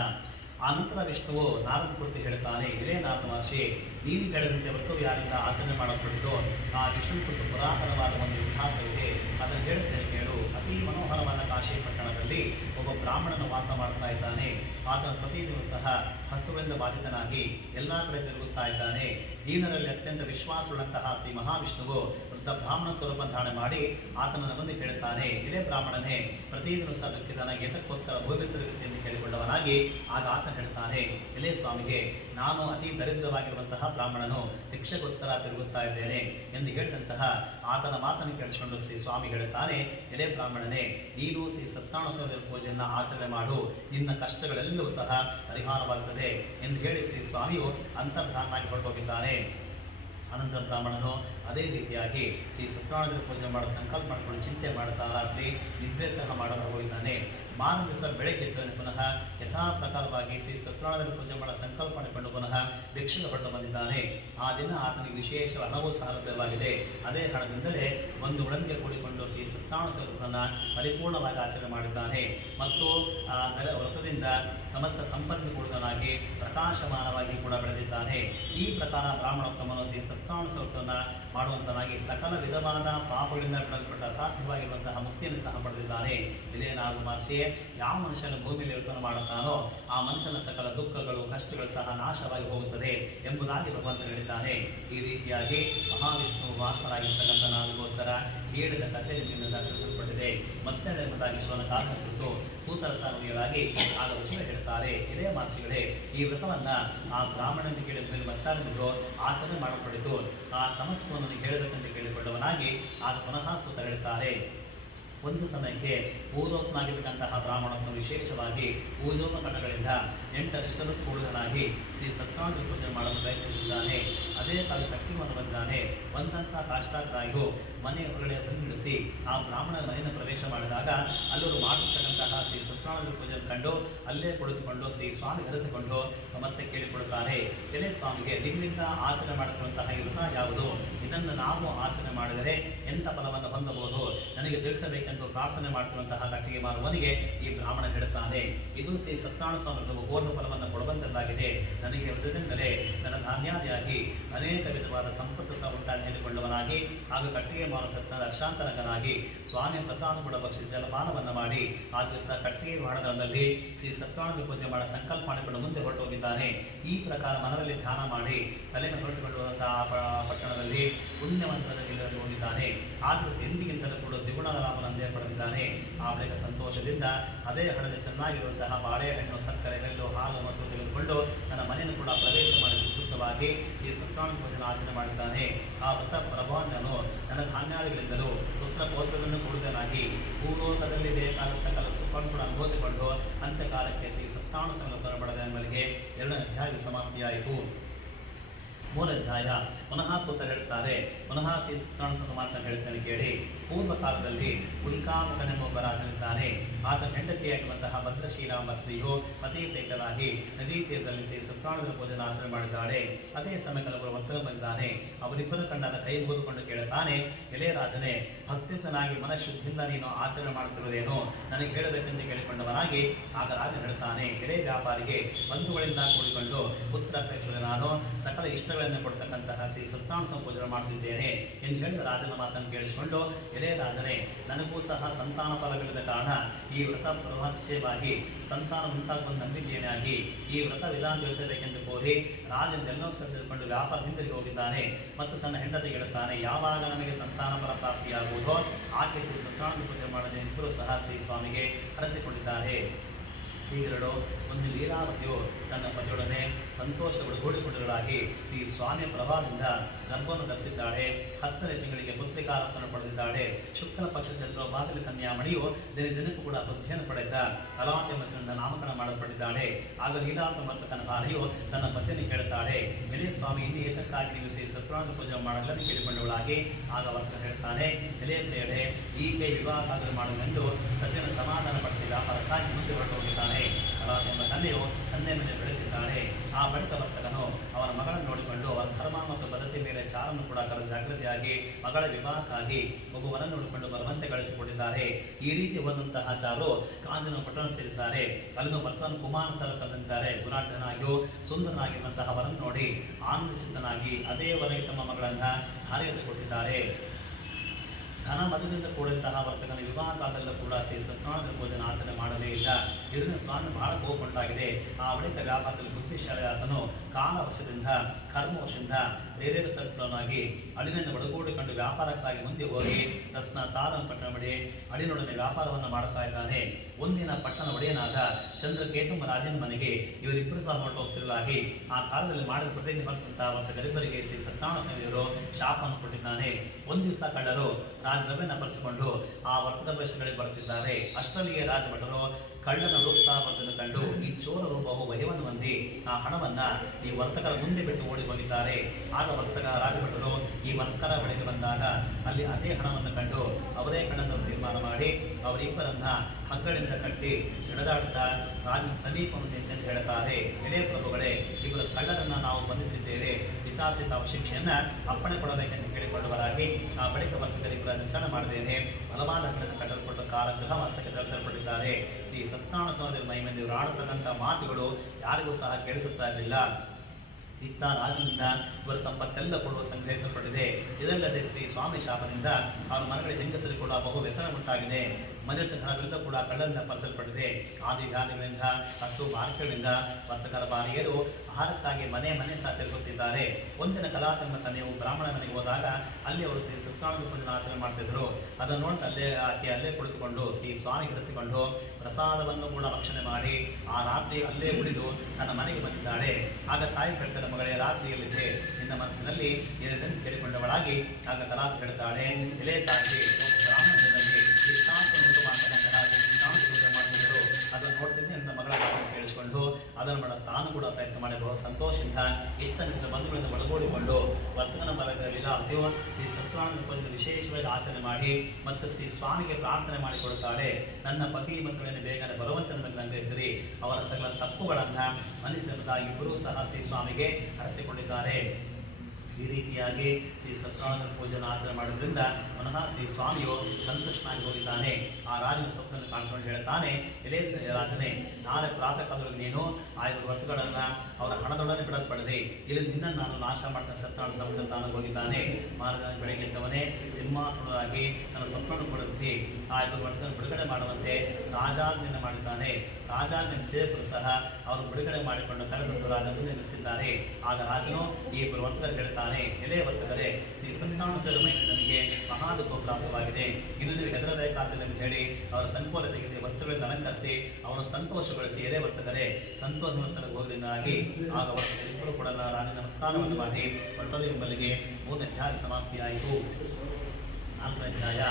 ಆನಂತರ ವಿಷ್ಣುವು ನಾರದ ಕುರಿತು ಹೇಳುತ್ತಾನೆ, ಇದೇ ನಾರದ ಮಹರ್ಷಿ, ನೀನು ಹೇಳಿದಂತೆ ವೃತ್ತು ಯಾರಿಂದ ಆಚರಣೆ ಮಾಡಲ್ಪಟ್ಟಿತು ಆ ವಿಷ್ಣು ಕುರಿತು ಪುರಾತನವಾದ ಒಂದು ಇತಿಹಾಸವಿದೆ, ಅದನ್ನು ಹೇಳುತ್ತೇನೆ ಕೇಳು. ಅತಿ ಮನೋಹರವಾದ ಕಾಶಿ ಪಟ್ಟಣದಲ್ಲಿ ಒಬ್ಬ ಬ್ರಾಹ್ಮಣನ ವಾಸ ಮಾಡ್ತಾ ಇದ್ದಾನೆ. ಆತನ ಪ್ರತಿದಿನ ಸಹ ಹಸುವಿನಿಂದ ಬಾಧಿತನಾಗಿ ಎಲ್ಲ ಕಡೆ ತಿರುಗುತ್ತಾ ಇದ್ದಾನೆ. ದೀನರಲ್ಲಿ ಅತ್ಯಂತ ವಿಶ್ವಾಸವುಳ್ಳಂತಹ ಶ್ರೀ ಮಹಾವಿಷ್ಣುವು ವೃದ್ಧ ಬ್ರಾಹ್ಮಣ ಸ್ವರೂಪ ಧಾರಣೆ ಮಾಡಿ ಆತನನ್ನು ಬಂದು ಕೇಳುತ್ತಾನೆ, ಇದೇ ಬ್ರಾಹ್ಮಣನೇ ಪ್ರತಿದಿನ ಸಹ ದುಃಖಿತನ ಏತಕ್ಕೋಸ್ಕರ ಭೂಮಿ ತಿರುಗುತ್ತೆ ಎಂದು ಕೇಳಿಕೊಂಡವನಾಗಿ ಆಗ ಆತ ಹೇಳ್ತಾನೆ, ಎಲೆ ಸ್ವಾಮಿಗೆ, ನಾನು ಅತಿ ದರಿದ್ರವಾಗಿರುವಂತಹ ಬ್ರಾಹ್ಮಣನು ಭಿಕ್ಷೆಗೋಸ್ಕರ ತಿರುಗುತ್ತಾ ಇದ್ದೇನೆ ಎಂದು ಹೇಳಿದಂತಹ ಆತನ ಮಾತನ್ನು ಕೇಳಿಸಿಕೊಂಡು ಶ್ರೀ ಸ್ವಾಮಿ ಹೇಳುತ್ತಾನೆ, ಎಲೆ ಬ್ರಾಹ್ಮಣನೇ, ನೀನು ಶ್ರೀ ಸತ್ಯನಾರಾಯಣ ಪೂಜೆಯನ್ನು ಆಚರಣೆ ಮಾಡು, ನಿನ್ನ ಕಷ್ಟಗಳೆಲ್ಲವೂ ಸಹ ಪರಿಹಾರವಾಗುತ್ತದೆ ಎಂದು ಹೇಳಿ ಶ್ರೀ ಸ್ವಾಮಿಯು ಅಂತರ್ಧಾನವಾಗಿ ಹೊರಟೋಗಿದ್ದಾನೆ. ಅನಂತರ ಬ್ರಾಹ್ಮಣನು ಅದೇ ರೀತಿಯಾಗಿ ಶ್ರೀ ಸತ್ಯನಾರಾಯಣ ಪೂಜೆ ಮಾಡೋ ಸಂಕಲ್ಪ ಮಾಡಿಕೊಂಡು ಚಿಂತೆ ಮಾಡುತ್ತಾ ರಾತ್ರಿ ನಿದ್ರೆ ಸಹ ಮಾಡಲು ಹೋಗಿದ್ದಾನೆ. ಮಾರನೇ ದಿವಸ ಬೆಳಗ್ಗೆ ಪುನಃ ಯಥಾ ಪ್ರಕಾರವಾಗಿ ಶ್ರೀ ಸತ್ಯನಾರಾಯಣ ಪೂಜೆ ಮಾಡೋ ಸಂಕಲ್ಪ ಮಾಡಿಕೊಂಡು ಪುನಃ ಭಿಕ್ಷೆಗೆ ಹೊರಟು ಬಂದಿದ್ದಾನೆ. ಆ ದಿನ ಆತನಿಗೆ ವಿಶೇಷ ಹಣವೂ ಸಹ ಲಭ್ಯವಾಗಿದೆ. ಅದೇ ಹಣದಿಂದಲೇ ಒಂದು ಉಳಂದಿಗೆ ಕೂಡಿಕೊಂಡು ಶ್ರೀ ಸತ್ಯನಾರಾಯಣ ಪರಿಪೂರ್ಣವಾಗಿ ಆಚರಣೆ ಮಾಡಿದ್ದಾನೆ ಮತ್ತು ವ್ರತದಿಂದ ಸಮಸ್ತ ಸಂಪತ್ತಿಗೆ ಕೂಡಿದನಾಗಿ ಪ್ರಕಾಶಮಾನವಾಗಿ ಕೂಡ ಬೆಳೆದಿದ್ದಾನೆ. ಈ ಪ್ರಕಾರ ಬ್ರಾಹ್ಮಣೋತ್ತಮನು ಶ್ರೀ ಸತ್ಯನಾರಾಯಣ ವ್ರತವನ್ನು ಮಾಡುವಂತನಾಗಿ ಸಕಲ ವಿಧವಾದ ಪಾಪಗಳಿಂದ ಬಿಡಲ್ಪಟ್ಟ ಅಸಾಧ್ಯವಾಗಿರುವಂತಹ ಮುಕ್ತಿಯನ್ನು ಸಹ ಪಡೆದಿದ್ದಾನೆ. ಇದೇ ನಾಲ್ಕು ಮಹರ್ಷಿಯೇ, ಯಾವ ಮನುಷ್ಯನ ಭೂಮಿಯಲ್ಲಿ ವ್ರತವನ್ನು ಮಾಡುತ್ತಾನೋ ಆ ಮನುಷ್ಯನ ಸಕಲ ದುಃಖಗಳು ಕಷ್ಟಗಳು ಸಹ ನಾಶವಾಗಿ ಹೋಗುತ್ತದೆ ಎಂಬುದಾಗಿ ಭಗವಂತ ಹೇಳಿದ್ದಾನೆ. ಈ ರೀತಿಯಾಗಿ ಮಹಾವಿಷ್ಣು ವಾಸ್ತರಾಗಿರ್ತಕ್ಕಂಥ ನಾವಿಗೋಸ್ಕರ ಹೇಳಿದ ಕಥೆ ನಿಮ್ಮಿಂದ ದಾಖಲಿಸಲ್ಪಟ್ಟಿದೆ. ಮತ್ತೆ ಎಂಬುದಾಗಿ ಶಿವನ ಕಾರಣ ಕುರಿತು ಸೂತರ ಸಾರ್ವಜನಿಕರಾಗಿ ಆಗ ವಿಷಯ ಹೇಳ್ತಾರೆ, ಇದೇ ಮಹರ್ಷಿಗಳೇ, ಈ ವ್ರತವನ್ನ ಆ ಬ್ರಾಹ್ಮಣನಿಗೆ ಕೇಳಿದ ಮೇಲೆ ಮತ್ತಾರಿದ್ರು ಆಚರಣೆ ಮಾಡಲ್ಪಟ್ಟಿತು. ಆ ಸಮಸ್ತವನ್ನು ಹೇಳಿದಕ್ಕಂತ ಕೇಳಿಕೊಂಡವನಾಗಿ ಆಗ ಪುನಃ ಸೂತ ಹೇಳ್ತಾರೆ, ಒಂದು ಸಮಯಕ್ಕೆ ಪೂರ್ವೋಕ್ತನಾಗಿರ್ತಕ್ಕಂತಹ ಬ್ರಾಹ್ಮಣವನ್ನು ವಿಶೇಷವಾಗಿ ಪೂಜೋಪಕರಣಗಳಿಂದ 8 ಋಷರು ಕೂಡಿದನಾಗಿ ಶ್ರೀ ಸತ್ಯನಾರಾಯಣ ಪೂಜೆ ಮಾಡಲು ಪ್ರಯತ್ನಿಸಿದ್ದಾನೆ. ಅದೇ ಕಾಲ ಕಟ್ಟಿವನ್ನು ಬಂದಿದ್ದಾನೆ. ಬಂದಂಥ ಕಾಷ್ಟಾಗ್ರಾಹಿಯು ಮನೆ ಹೊರಗಡೆ ಬಂದಿಳಿಸಿ ಆ ಬ್ರಾಹ್ಮಣನ ಮನೆಯನ್ನು ಪ್ರವೇಶ ಮಾಡಿದಾಗ ಅಲ್ಲವರು ಮಾಡುತ್ತಕ್ಕಂತಹ ಶ್ರೀ ಸತ್ಯನಾರಾಯಣ ಪೂಜೆಯನ್ನು ಕಂಡು ಅಲ್ಲೇ ಕುಳಿತುಕೊಂಡು ಶ್ರೀ ಸ್ವಾಮಿ ಧರಿಸಿಕೊಂಡು ಮತ್ತೆ ಕೇಳಿಕೊಡುತ್ತಾರೆ, ಎಲೆ ಸ್ವಾಮಿಗೆ, ನಿಮ್ಮಿಂದ ಆಚರಣೆ ಮಾಡುತ್ತಿರುವಂತಹ ಈ ವ್ರತ ಯಾವುದು? ಇದನ್ನು ನಾವು ಆಚರಣೆ ಮಾಡಿದರೆ ಎಂಥ ಫಲವನ್ನು ಹೊಂದಬಹುದು? ನನಗೆ ತಿಳಿಸಬೇಕೆಂದು ಪ್ರಾರ್ಥನೆ ಮಾಡುತ್ತಿರುವಂತಹ ಕಟ್ಟಿಗೆ ಮಾರುವನಿಗೆ ಈ ಬ್ರಾಹ್ಮಣ ಹೇಳುತ್ತಾನೆ, ಇದು ಶ್ರೀ ಸತ್ಯನಾರಾಯಣ ಸ್ವಾಮಿ ಘೋರ ಫಲವನ್ನು ಕೊಡುವಂತದ್ದಾಗಿದೆ. ನನಗೆ ವ್ರತದಿಂದಲೇ ನನ್ನ ಧಾನ್ಯಾದಿಯಾಗಿ ಅನೇಕ ವಿಧವಾದ ಸಂಪತ್ತು ಸಹ ಉಂಟಾಗಿ ಹೇಳಿಕೊಳ್ಳುವನಾಗಿ ಆಗ ಕಟ್ಟಿಗೆ ಮಾರು ಸತ್ಯನ ಲಕ್ಷಾಂತರಕನಾಗಿ ಸ್ವಾಮಿ ಪ್ರಸಾದ ಕೂಡ ಭಕ್ಷಿಸಿ ಜಲಪಾನವನ್ನು ಮಾಡಿ ಆ ದಿವಸ ಕಟ್ಟಿಗೆ ಮಾಡದಲ್ಲಿ ಶ್ರೀ ಸತ್ಯನಾರಾಯಣ ಪೂಜೆ ಮಾಡೋ ಸಂಕಲ್ಪ ಮಾಡಿಕೊಂಡು ಮುಂದೆ ಹೊರಟೋಗಿದ್ದಾನೆ. ಈ ಪ್ರಕಾರ ಮನದಲ್ಲಿ ಧ್ಯಾನ ಮಾಡಿ ತಲೆಯನ್ನು ಹೊರಟುಕೊಳ್ಳುವಂತಹ ಪಟ್ಟಣದಲ್ಲಿ ಪುಣ್ಯವಂತರ ಗೆಲ್ಲಲು ಹೋಗಿದ್ದಾನೆ. ಆ ದಿವಸ ಎಂದಿಗಿಂತಲೂ ಕೂಡ ದ್ವಿಗುಣದ ಲಾಭನಂದೇ ಪಡೆದಿದ್ದಾನೆ. ಆ ಬಳಿಕ ಸಂತೋಷದಿಂದ ಅದೇ ಹಣದಲ್ಲಿ ಚೆನ್ನಾಗಿರುವಂತಹ ಬಾಳೆಹಣ್ಣು, ಸಕ್ಕರೆ, ಬೆಲ್ಲು, ಹಾಲು, ಮೊಸರು ತೆಗೆದುಕೊಂಡು ತನ್ನ ಮನೆಯನ್ನು ಕೂಡ ಪ್ರವೇಶ ಮಾಡಿ ವಿಸ್ತೃತವಾಗಿ ಶ್ರೀ ಸತ್ಯನಾರಾಯಣ ಪೂಜೆ ಆಚರಣೆ ಮಾಡಿದ್ದಾನೆ. ಆ ವ್ರತ ಪ್ರಭಾವವನ್ನು ನನ್ನ ಧಾನ್ಯಾದಿಗಳಿಂದಲೂ ಪುತ್ರ ಪೌತ್ರವನ್ನು ಕೂಡಿದನಾಗಿ ಭೂಲೋಕದಲ್ಲಿ ಬೇಕಾದ ಸಕಲ ಸುಖವನ್ನು ಕೂಡ ಅನುಭವಿಸಿಕೊಂಡು ಅಂತ್ಯಕಾಲಕ್ಕೆ ಶ್ರೀ ಸತ್ಯನಾರಾಯಣ ಸ್ವಾಮಿ ಪಡೆದ ಎಂಬಲಿಗೆ 2ನೇ ಅಧ್ಯಾಯ ಸಮಾಪ್ತಿಯಾಯಿತು. 3ನೇ ಅಧ್ಯಾಯ. ಪುನಃ ಸೂತ ಹೇಳ್ತಾರೆ, ಪುನಃ ಶ್ರೀ ಸತ್ಯನಾರಾಯಣ ಮಾತನ್ನು ಹೇಳ್ತಾನೆ ಕೇಳಿ. ಪೂರ್ವ ಕಾಲದಲ್ಲಿ ಉಲ್ಕಾಮುಖನೆಂಬ ಒಬ್ಬ ರಾಜನಿದ್ದಾನೆ. ಆತನ ಹೆಂಡತಿಯಾಗಿರುವಂತಹ ಭದ್ರಶೀಲ ಎಂಬ ಸ್ತ್ರೀಯು ಪತಿ ಸಹಿತನಾಗಿ ನದಿ ತೀರದಲ್ಲಿ ಶ್ರೀ ಸತ್ಯನಾರಾಯಣ ಪೂಜೆಯನ್ನು ಆಚರಣೆ ಮಾಡಿದ್ದಾಳೆ. ಅದೇ ಸಮಯದಲ್ಲಿ ಒಬ್ಬರು ವರ್ತನೆ ಬಂದಿದ್ದಾನೆ. ಅವರಿಬ್ಬರು ಕಂಡಾದ ಕೈ ಮುಗಿದುಕೊಂಡು ಕೇಳುತ್ತಾನೆ, ಎಲೆ ರಾಜನೇ, ಭಕ್ತಿಯುತನಾಗಿ ಮನಃಶುದ್ಧಿಯಿಂದ ನೀನು ಆಚರಣೆ ಮಾಡುತ್ತಿರುವುದೇನು? ನನಗೆ ಹೇಳಬೇಕೆಂದು ಕೇಳಿಕೊಂಡವನಾಗಿ ಆಗ ರಾಜ ಹೇಳ್ತಾನೆ, ಎಲೆ ವ್ಯಾಪಾರಿಗೆ ಬಂಧುಗಳಿಂದ ಕೂಡಿಕೊಂಡು ಪುತ್ರ ಅಪೇಕ್ಷೆ ನಾನು ಸಕಲ ಇಷ್ಟಗಳನ್ನು ಕೊಡ್ತಕ್ಕಂತಹ ಶ್ರೀ ಸತ್ಯನಾರಾಯಣ ಪೂಜೆ ಮಾಡುತ್ತಿದ್ದೇನೆ ಎಂದು ಹೇಳಿದ ರಾಜನ ಮಾತನ್ನು ಕೇಳಿಸಿಕೊಂಡು, ಎಲೆ ರಾಜನೇ, ನನಗೂ ಸಹ ಸಂತಾನ ಫಲವಿಲ್ಲದ ಕಾರಣ ಈ ವ್ರತ ಪ್ರವಶ್ಯವಾಗಿ ಸಂತಾನ ಉಂಟಾಗುವ ನಂಬಿಕೆಯನ್ನಾಗಿ ಈ ವ್ರತ ವಿಧಾನ ತಿಳಿಸಬೇಕೆಂದು ಕೋರಿ ರಾಜನೆಲ್ಲವೂ ತೆಗೆದುಕೊಂಡು ವ್ಯಾಪಾರ ಹಿಂದಿರುಗಿ ಹೋಗಿದ್ದಾನೆ ಮತ್ತು ತನ್ನ ಹೆಂಡತಿಗೆ ಹೇಳುತ್ತಾನೆ, ಯಾವಾಗ ನಮಗೆ ಸಂತಾನ ಫಲ ಪ್ರಾಪ್ತಿಯಾಗುವುದೋ ಆಕೆ ಶ್ರೀ ಸತ್ಯನಾರಾಯಣ ಪೂಜೆ ಮಾಡದೆ ಇಬ್ಬರು ಸಹ ಶ್ರೀ ಸ್ವಾಮಿಗೆ ಹರಸಿಕೊಂಡಿದ್ದಾರೆ. ಹೀಗೆರಡು ಒಂದು ಲೀಲಾವತಿಯು ತನ್ನ ಪತಿಯೊಡನೆ ಸಂತೋಷಗೊಳಗೂಡಿಕೊಂಡವಳಾಗಿ ಶ್ರೀ ಸ್ವಾಮಿ ಪ್ರಭಾವದಿಂದ ಗರ್ಭವನ್ನು ಧರಿಸಿದ್ದಾಳೆ. 10ನೇ ತಿಂಗಳಿಗೆ ಪುತ್ರಿಕಾರತ್ವವನ್ನು ಪಡೆದಿದ್ದಾಳೆ. ಶುಕ್ಲ ಪಕ್ಷ ಚಂದ್ರ ಬಾಗಿಲು ಕನ್ಯಾಮಣಿಯು ದಿನಕ್ಕೂ ಕೂಡ ಬುದ್ಧಿಯನ್ನು ಪಡೆದ ಕಲಾವತಿ ಹೆಸರಿನಿಂದ ನಾಮಕರಣ ಮಾಡಲ್ಪಟ್ಟಿದ್ದಾಳೆ. ಆಗ ಲೀಲಾತ್ಮ ವರ್ತಕನ ಭಾರ್ಯೆಯು ತನ್ನ ಪತಿಯನ್ನು ಕೇಳುತ್ತಾಳೆ, ಎಲೆ ಸ್ವಾಮಿ ಇನ್ನೂ ಏತಕ್ಕಾಗಿ ನೀವು ಶ್ರೀ ಸತ್ಯನಾರಾಯಣ ಪೂಜೆ ಮಾಡಲು ಕೇಳಿಕೊಂಡವಳಾಗಿ. ಆಗ ವರ್ತಕ ಹೇಳ್ತಾನೆ, ಎಲೆ ಪ್ರಿಯರೇ, ಈಕೆ ವಿವಾಹ ಮಾಡುವೆಂದು ಸತ್ಯನ ಸಮಾಧಾನ ಪಡಿಸಿ ವ್ಯಾಪಾರಕ್ಕಾಗಿ ಮುಂದೆ ಹೊರಟು ಹೋಗಿದ್ದಾನೆ. ಕಲಾವತಿ ಎಂಬ ತಂದೆಯು ತಂದೆ ಮೇಲೆ ಬೆಳೆದಿದ್ದಾಳೆ. ಆ ಬಳಿಕ ವರ್ತಕನು ಅವನ ಮಗಳನ್ನು ನೋಡಿಕೊಂಡು ಅವರ ಧರ್ಮ ಮತ್ತು ಪದ್ಧತಿ ಮೇಲೆ ಚಾರನ್ನು ಕೂಡ ಜಾಗೃತಿಯಾಗಿ ಮಗಳ ವಿವಾಹಕ್ಕಾಗಿ ಮಗುವನ್ನು ನೋಡಿಕೊಂಡು ಬರುವಂತೆ ಗಳಿಸಿಕೊಂಡಿದ್ದಾರೆ. ಈ ರೀತಿ ಬಂದಂತಹ ಚಾರು ಕಾಂಜನ ಪಟ್ಟಣ ಸೇರಿದ್ದಾರೆ. ಅಲ್ಲಿನ ವರ್ತಕನು ಕುಮಾರ ಸರ ಕರೆದಿದ್ದಾರೆ. ಗುಣಾಢ್ಯನಾಗಿಯೂ ಸುಂದರನಾಗಿರುವಂತಹ ವರನ್ನು ನೋಡಿ ಆನಂದ ಚಿತ್ತನಾಗಿ ಅದೇ ವರೆಗೆ ತಮ್ಮ ಮಗಳನ್ನು ಧಾರೆಯನ್ನು ಕೊಟ್ಟಿದ್ದಾರೆ. ಧನ ಮದುವಿನಿಂದ ಕೂಡಿದಂತಹ ವರ್ತಕನ ವಿವಾಹ ಕಾಲದಲ್ಲೂ ಕೂಡ ಶ್ರೀ ಸತ್ಯನಾರಾಯಣ ಪೂಜೆಯನ್ನು ಆಚರಣೆ ಮಾಡಲೇ ಇಲ್ಲ. ಇದರಿಂದ ಸ್ವಾಮಿ ಬಹಳ ಕೋಪುಂಟಾಗಿದೆ. ಆ ಬಳಿಕ ವ್ಯಾಪಾರದಲ್ಲಿ ಬುದ್ಧಿಶಾಲಿ ಆತನು ಕಾಲವಶದಿಂದ ಕರ್ಮವಶದಿಂದ ಬೇರೆ ಸರ್ಪನಾಗಿ ಅಡಿನಿಂದ ಒಳಗೂಡಿಕೊಂಡು ವ್ಯಾಪಾರಕ್ಕಾಗಿ ಮುಂದೆ ಹೋಗಿ ರತ್ನ ಸಾಧನ ಪಟ್ಟಣ ಬಳಿ ಅಡಿನೊಡನೆ ವ್ಯಾಪಾರವನ್ನು ಮಾಡುತ್ತಾ ಇದ್ದಾನೆ. ಒಂದಿನ ಪಟ್ಟಣ ಒಡೆಯನಾದ ಚಂದ್ರಕೇತುಂಬ ರಾಜನ ಮನೆಗೆ ಇವರಿಬ್ಬರು ಸಹ ಹೊರಟು ಹೋಗ್ತಿರಲಾಗಿ ಆ ಕಾಲದಲ್ಲಿ ಮಾಡಿದ ಪ್ರತಿಜ್ಞೆ ಬರ್ತಂತಹ ವರ್ತಕರಿಬ್ಬರಿಗೆ ಶ್ರೀ ಸತ್ಯನಾರಾಯಣ ಸ್ವಾಮಿಯವರು ಶಾಪವನ್ನು ಕೊಟ್ಟಿದ್ದಾನೆ. ಒಂದು ದಿವಸ ಕಳ್ಳರು ದ್ರವ್ಯನ ಪಡಿಸಿಕೊಂಡು ಆ ವರ್ತಕ ಪ್ರದೇಶಗಳಿಗೆ ಬರುತ್ತಿದ್ದಾರೆ. ಅಷ್ಟರಲ್ಲಿಯೇ ರಾಜಭಟರು ಕಳ್ಳನ ರೂಪತಾ ಬಂದನ್ನು ಕಂಡು ಈ ಚೋರರು ಬಹು ಭಯವನ್ನು ಹೊಂದಿ ಆ ಹಣವನ್ನ ಈ ವರ್ತಕರ ಮುಂದೆ ಬಿಟ್ಟು ಓಡಿ ಹೋಗಿದ್ದಾರೆ. ಆಗ ರಾಜಭಟರು ಈ ವರ್ತಕರ ಬಳಿಗೆ ಬಂದಾಗ ಅಲ್ಲಿ ಅದೇ ಹಣವನ್ನು ಕಂಡು ಅವರೇ ಕಳ್ಳನ್ನು ತೀರ್ಮಾನ ಮಾಡಿ ಅವರಿಬ್ಬರನ್ನ ಹಗ್ಗಳಿಂದ ಕಟ್ಟಿ ನಡೆದಾಡುತ್ತಾ ರಾಜನ ಸಮೀಪ ಅಂತ ಹೇಳುತ್ತಾರೆ. ಎಲೆ ಪ್ರಭುಗಳೇ, ಇಬ್ಬರು ಕಳ್ಳರನ್ನ ನಾವು ಬಂಧಿಸಿದ್ದೇವೆ, ವಿಚಾರಿಸಿ ತಾವು ಶಿಕ್ಷೆಯನ್ನ ಅಪ್ಪಣೆ ಕೊಡಬೇಕೆಂದು ಕೇಳಿಕೊಂಡವರಾಗಿ ಆ ಬಳಿಕ ವರ್ತಕರಿಬ್ಬರ ವಿಚಾರಣೆ ಮಾಡಿದ್ದೇನೆ. ಬಲವಾದ ಕಟ್ಟಲ್ಪಟ್ಟ ಗೃಹವಾಸಕ್ಕೆ ತರಿಸಲ್ಪಟ್ಟಿದ್ದಾರೆ. ಶ್ರೀ ಸತ್ಯನಾರಾಯಣ ಸ್ವಾಮಿ ಮಹಿಮೆಯಿಂದ ಇವರು ಆಡತಕ್ಕಂಥ ಮಾತುಗಳು ಯಾರಿಗೂ ಸಹ ಕೇಳಿಸುತ್ತಾ ಇರಲಿಲ್ಲ. ಇತ್ತ ರಾಜನಿಂದ ಇವರ ಸಂಪತ್ತೆಲ್ಲ ಕೊಡುವ ಸಂಗ್ರಹಿಸಲ್ಪಟ್ಟಿದೆ. ಇದಲ್ಲದೆ ಶ್ರೀ ಸ್ವಾಮಿ ಶಾಪದಿಂದ ಅವರ ಮನೆಗಳಿಗೆ ಹೆಂಗಸರು ಕೂಡ ಬಹು ವ್ಯಸನ ಉಂಟಾಗಿದೆ. ಮನೆಯ ಹಣಗಳಿಂದ ಕೂಡ ಕಳ್ಳರಿಂದ ಪರಿಸಲ್ಪಟ್ಟಿದೆ. ಆದಿಗಳಿಂದ ಹಸು ಮಾರ್ಗಗಳಿಂದ ವರ್ತಕರ ಬಾರಿಯರು ಆಹಾರಕ್ಕಾಗಿ ಮನೆ ಸಹ ತಿರುಗುತ್ತಿದ್ದಾರೆ. ಒಂದಿನ ಕಲಾತಮ್ಮ ತಂದೆಯು ಬ್ರಾಹ್ಮಣ ಮನೆಗೆ ಹೋದಾಗ ಅಲ್ಲಿ ಅವರು ಶ್ರೀ ಸತ್ಯನಾರಾಯಣ ಪೂಜೆಯನ್ನು ಆಚರಣೆ ಮಾಡ್ತಿದ್ರು. ಅದನ್ನು ನೋಡಿ ಅಲ್ಲೇ ಕುಳಿತುಕೊಂಡು ಶ್ರೀ ಸ್ವಾಮಿ ಗಿರಿಸಿಕೊಂಡು ಪ್ರಸಾದವನ್ನು ಕೂಡ ಭಕ್ಷಣೆ ಮಾಡಿ ಆ ರಾತ್ರಿ ಅಲ್ಲೇ ಉಳಿದು ತನ್ನ ಮನೆಗೆ ಬಂದಿದ್ದಾಳೆ. ಆಗ ತಾಯಿ ಹೇಳ್ತಾರೆ, ಮಗಳೇ, ರಾತ್ರಿಯಲ್ಲಿದ್ದೆ ನಿನ್ನ ಮನಸ್ಸಿನಲ್ಲಿ ಏನೆಂದು ಕೇಳಿಕೊಂಡವಳಾಗಿ ಆಗ ಕಲಾತ್ ಹೇಳ್ತಾಳೆ, ಎಲೆ ತಾಯಿ ಬ್ರಾಹ್ಮಣದಲ್ಲಿ ಅದನ್ನು ನೋಡ್ತಿದ್ದೆ ನನ್ನ ಮಗಳ ಕೇಳಿಸಿಕೊಂಡು ಅದನ್ನು ಮಾಡ ತಾನು ಕೂಡ ಪ್ರಯತ್ನ ಮಾಡಿ ಬಹು ಸಂತೋಷದಿಂದ ಇಷ್ಟ ಮಿತ್ರ ಬಂಧುಗಳಿಂದ ಒಳಗೂಡಿಕೊಂಡು ವರ್ತಕನ ಬಲಗಲಿಲ್ಲ ಅತ್ಯೋ ಶ್ರೀ ಸತ್ಯನಾರಾಯಣ ಪೂಜೆ ವಿಶೇಷವಾಗಿ ಆಚರಣೆ ಮಾಡಿ ಮತ್ತು ಶ್ರೀ ಸ್ವಾಮಿಗೆ ಪ್ರಾರ್ಥನೆ ಮಾಡಿಕೊಡುತ್ತಾಳೆ. ನನ್ನ ಪತಿ ಮತ್ತು ಬೇಗನೆ ಬರುವಂತೆ ನನಗೆ ಅನುಗ್ರಹಿಸಿರಿ, ಅವರ ಸಕಲ ತಪ್ಪುಗಳನ್ನು ಮನಸ್ಸಿನದಾಗಿ ಇಬ್ಬರೂ ಸಹ ಶ್ರೀ ಸ್ವಾಮಿಗೆ ಹರಸಿಕೊಂಡಿದ್ದಾರೆ. ಈ ರೀತಿಯಾಗಿ ಶ್ರೀ ಸತ್ಯನಾರಾಯಣ ಪೂಜೆಯನ್ನು ಆಚರಣೆ ಮಾಡೋದ್ರಿಂದ ಪುನಃ ಶ್ರೀ ಸ್ವಾಮಿಯು ಸಂತುಷ್ಟನಾಗಿ ಹೋಗಿದ್ದಾನೆ. ಆ ರಾಜನ ಸ್ವಪ್ನವನ್ನು ಕಾಣಿಸಿಕೊಂಡು ಹೇಳ್ತಾನೆ, ಎಲೆ ರಾಜನೇ, ನಾಳೆ ಪ್ರಾತಃ ಕಾಲದಲ್ಲಿ ನೀನು ಆ ವರ್ತುಗಳನ್ನು ಅವರ ಹಣದೊಡನೆ ಬಿಡಲ್ಪಡದೆ ಇಲ್ಲಿ ನಿನ್ನನ್ನು ನಾನು ನಾಶ ಮಾಡ್ತಾನೆ ಸತ್ಯನಾರಾಯಣ ಸ್ವಾಮಿ ತಾನು ಹೋಗಿದ್ದಾನೆ. ಮಾರನ ಬೆಳಗ್ಗೆದ್ದವನೇ ಸಿಂಹಾಸನವಾಗಿ ತನ್ನ ಸ್ವಪ್ನವನ್ನು ಕೊಡಿಸಿ ಆ ಇಬ್ಬರು ವರ್ತಗಳನ್ನು ಬಿಡುಗಡೆ ಮಾಡುವಂತೆ ರಾಜಾಜ್ಞೆಯನ್ನು ಮಾಡಿದ್ದಾನೆ. ರಾಜಾಜ್ಞೆ ಸೇವಕರು ಸಹ ಅವರು ಬಿಡುಗಡೆ ಮಾಡಿಕೊಂಡು ಕರೆದಂದು ರಾಜನು ನಿಲ್ಲಿಸಿದ್ದಾರೆ. ಆಗ ರಾಜನು ಈ ಇಬ್ಬರು ವರ್ತಕರು ಹೇಳ್ತಾನೆ, ಎಲೆ ವರ್ತಕರೇ, ಶ್ರೀ ಸತ್ಯನಾರಾಯಣ ಸ್ವಾಮಿ ನನಗೆ ಮಹಾದುಃಖ ಪ್ರಾಪ್ತವಾಗಿದೆ. ಇನ್ನು ನೀವು ಹೆದರಬೇಕಾಗಿಲ್ಲ ಅಂತ ಹೇಳಿ ಅವರ ಸಂಕೋಲ ತೆಗೆದು ವಸ್ತುಗಳನ್ನು ಅಲಂಕರಿಸಿ ಅವರನ್ನು ಸಂತೋಷಗೊಳಿಸಿ ಎಲೆ ವರ್ತಕರೇ ಸಂತೋಷ ಮನಸ್ಸನ್ನು ಹೋಗಲಿನಾಗಿ ಆಗ ವರ್ತಕರಿಬ್ಬರು ಕೂಡ ರಾಜ ನಮಸ್ಕಾರವನ್ನು ಮಾಡಿ ಹೊರಟಲು ಎಂಬಲ್ಲಿಗೆ 3ನೇ ಅಧ್ಯಾಯ ಸಮಾಪ್ತಿಯಾಯಿತು. 4ನೇ ಅಧ್ಯಾಯ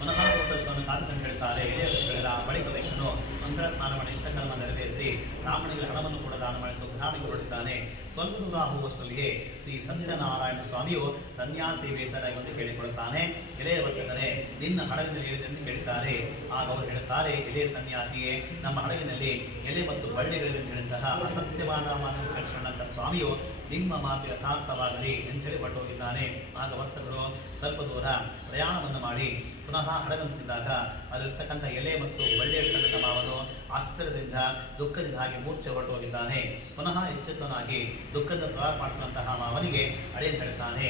ಪುನಃ ಸ್ವಾಮಿ ಕಾಲದಲ್ಲಿ ಹೇಳ್ತಾರೆ, ಎಲೆ ಋಷಿಗಳೆಲ್ಲ ಬಳಿಕ ವೈಶ್ಯನು ಮಂಗಳ ಸ್ನಾನ ಮಾಡಿ ಇಷ್ಟಕರ್ಮ ನೆರವೇರಿಸಿ ಬ್ರಾಹ್ಮಣಿಗೆ ಹಣವನ್ನು ಕೂಡ ದಾನ ಮಾಡಿ ಸುಗ್ರಾಮಿಗೆ ಹೊರಡಿದ್ದಾನೆ. ಸ್ವಲ್ಪ ದೂರ ಹೋಗುವಷ್ಟರಲ್ಲಿಯೇ ಶ್ರೀ ಸತ್ಯನಾರಾಯಣ ಸ್ವಾಮಿಯು ಸನ್ಯಾಸಿ ವೇಷರಾಗಿ ಬಂದು ಕೇಳಿಕೊಳ್ಳುತ್ತಾನೆ, ಎಲೆ ವರ್ತಕರೇ, ನಿನ್ನ ಹಡಗಿನಲ್ಲಿ ಹೇಳಿದೆಂದು ಕೇಳುತ್ತಾರೆ. ಆಗ ಅವರು ಹೇಳುತ್ತಾರೆ, ಎಲೆ ಸನ್ಯಾಸಿಯೇ, ನಮ್ಮ ಹಡಗಿನಲ್ಲಿ ಎಲೆ ಮತ್ತು ಬಳ್ಳಿಗಳಿಂದ ಹೇಳಿದಂತಹ ಅಸತ್ಯವಾದ ಮಾತನ್ನು ಕಳಿಸಿಕೊಂಡಂತಹ ಸ್ವಾಮಿಯು ನಿಮ್ಮ ಮಾತು ಯಥಾರ್ಥವಾಗಲಿ ಎಂದು ಹೇಳಿ ಹೊರಟು ಹೋಗಿದ್ದಾನೆ. ಆಗ ವರ್ತಕರು ಸ್ವಲ್ಪ ದೂರ ಪ್ರಯಾಣವನ್ನು ಮಾಡಿ ಪುನಃ ಹಡಗಂತಿದ್ದಾಗ ಅಲ್ಲಿರ್ತಕ್ಕಂಥ ಎಲೆ ಮತ್ತು ಬಳ್ಳಿ ಇರ್ತಕ್ಕಂಥ ಮಾವನು ಆಶ್ಚರ್ಯದಿಂದ ದುಃಖದಿಂದ ಹಾಗೆ ಮೂರ್ಛೆ ಹೊರಟು ಹೋಗಿದ್ದಾನೆ. ಪುನಃ ಎಚ್ಚೆತ್ತನಾಗಿ ದುಃಖದ ಪ್ರವಾಹ ಮಾಡ್ತಿರುವಂತಹ ಮಾವನಿಗೆ ಅಡೆ ಹೇಳ್ತಾನೆ,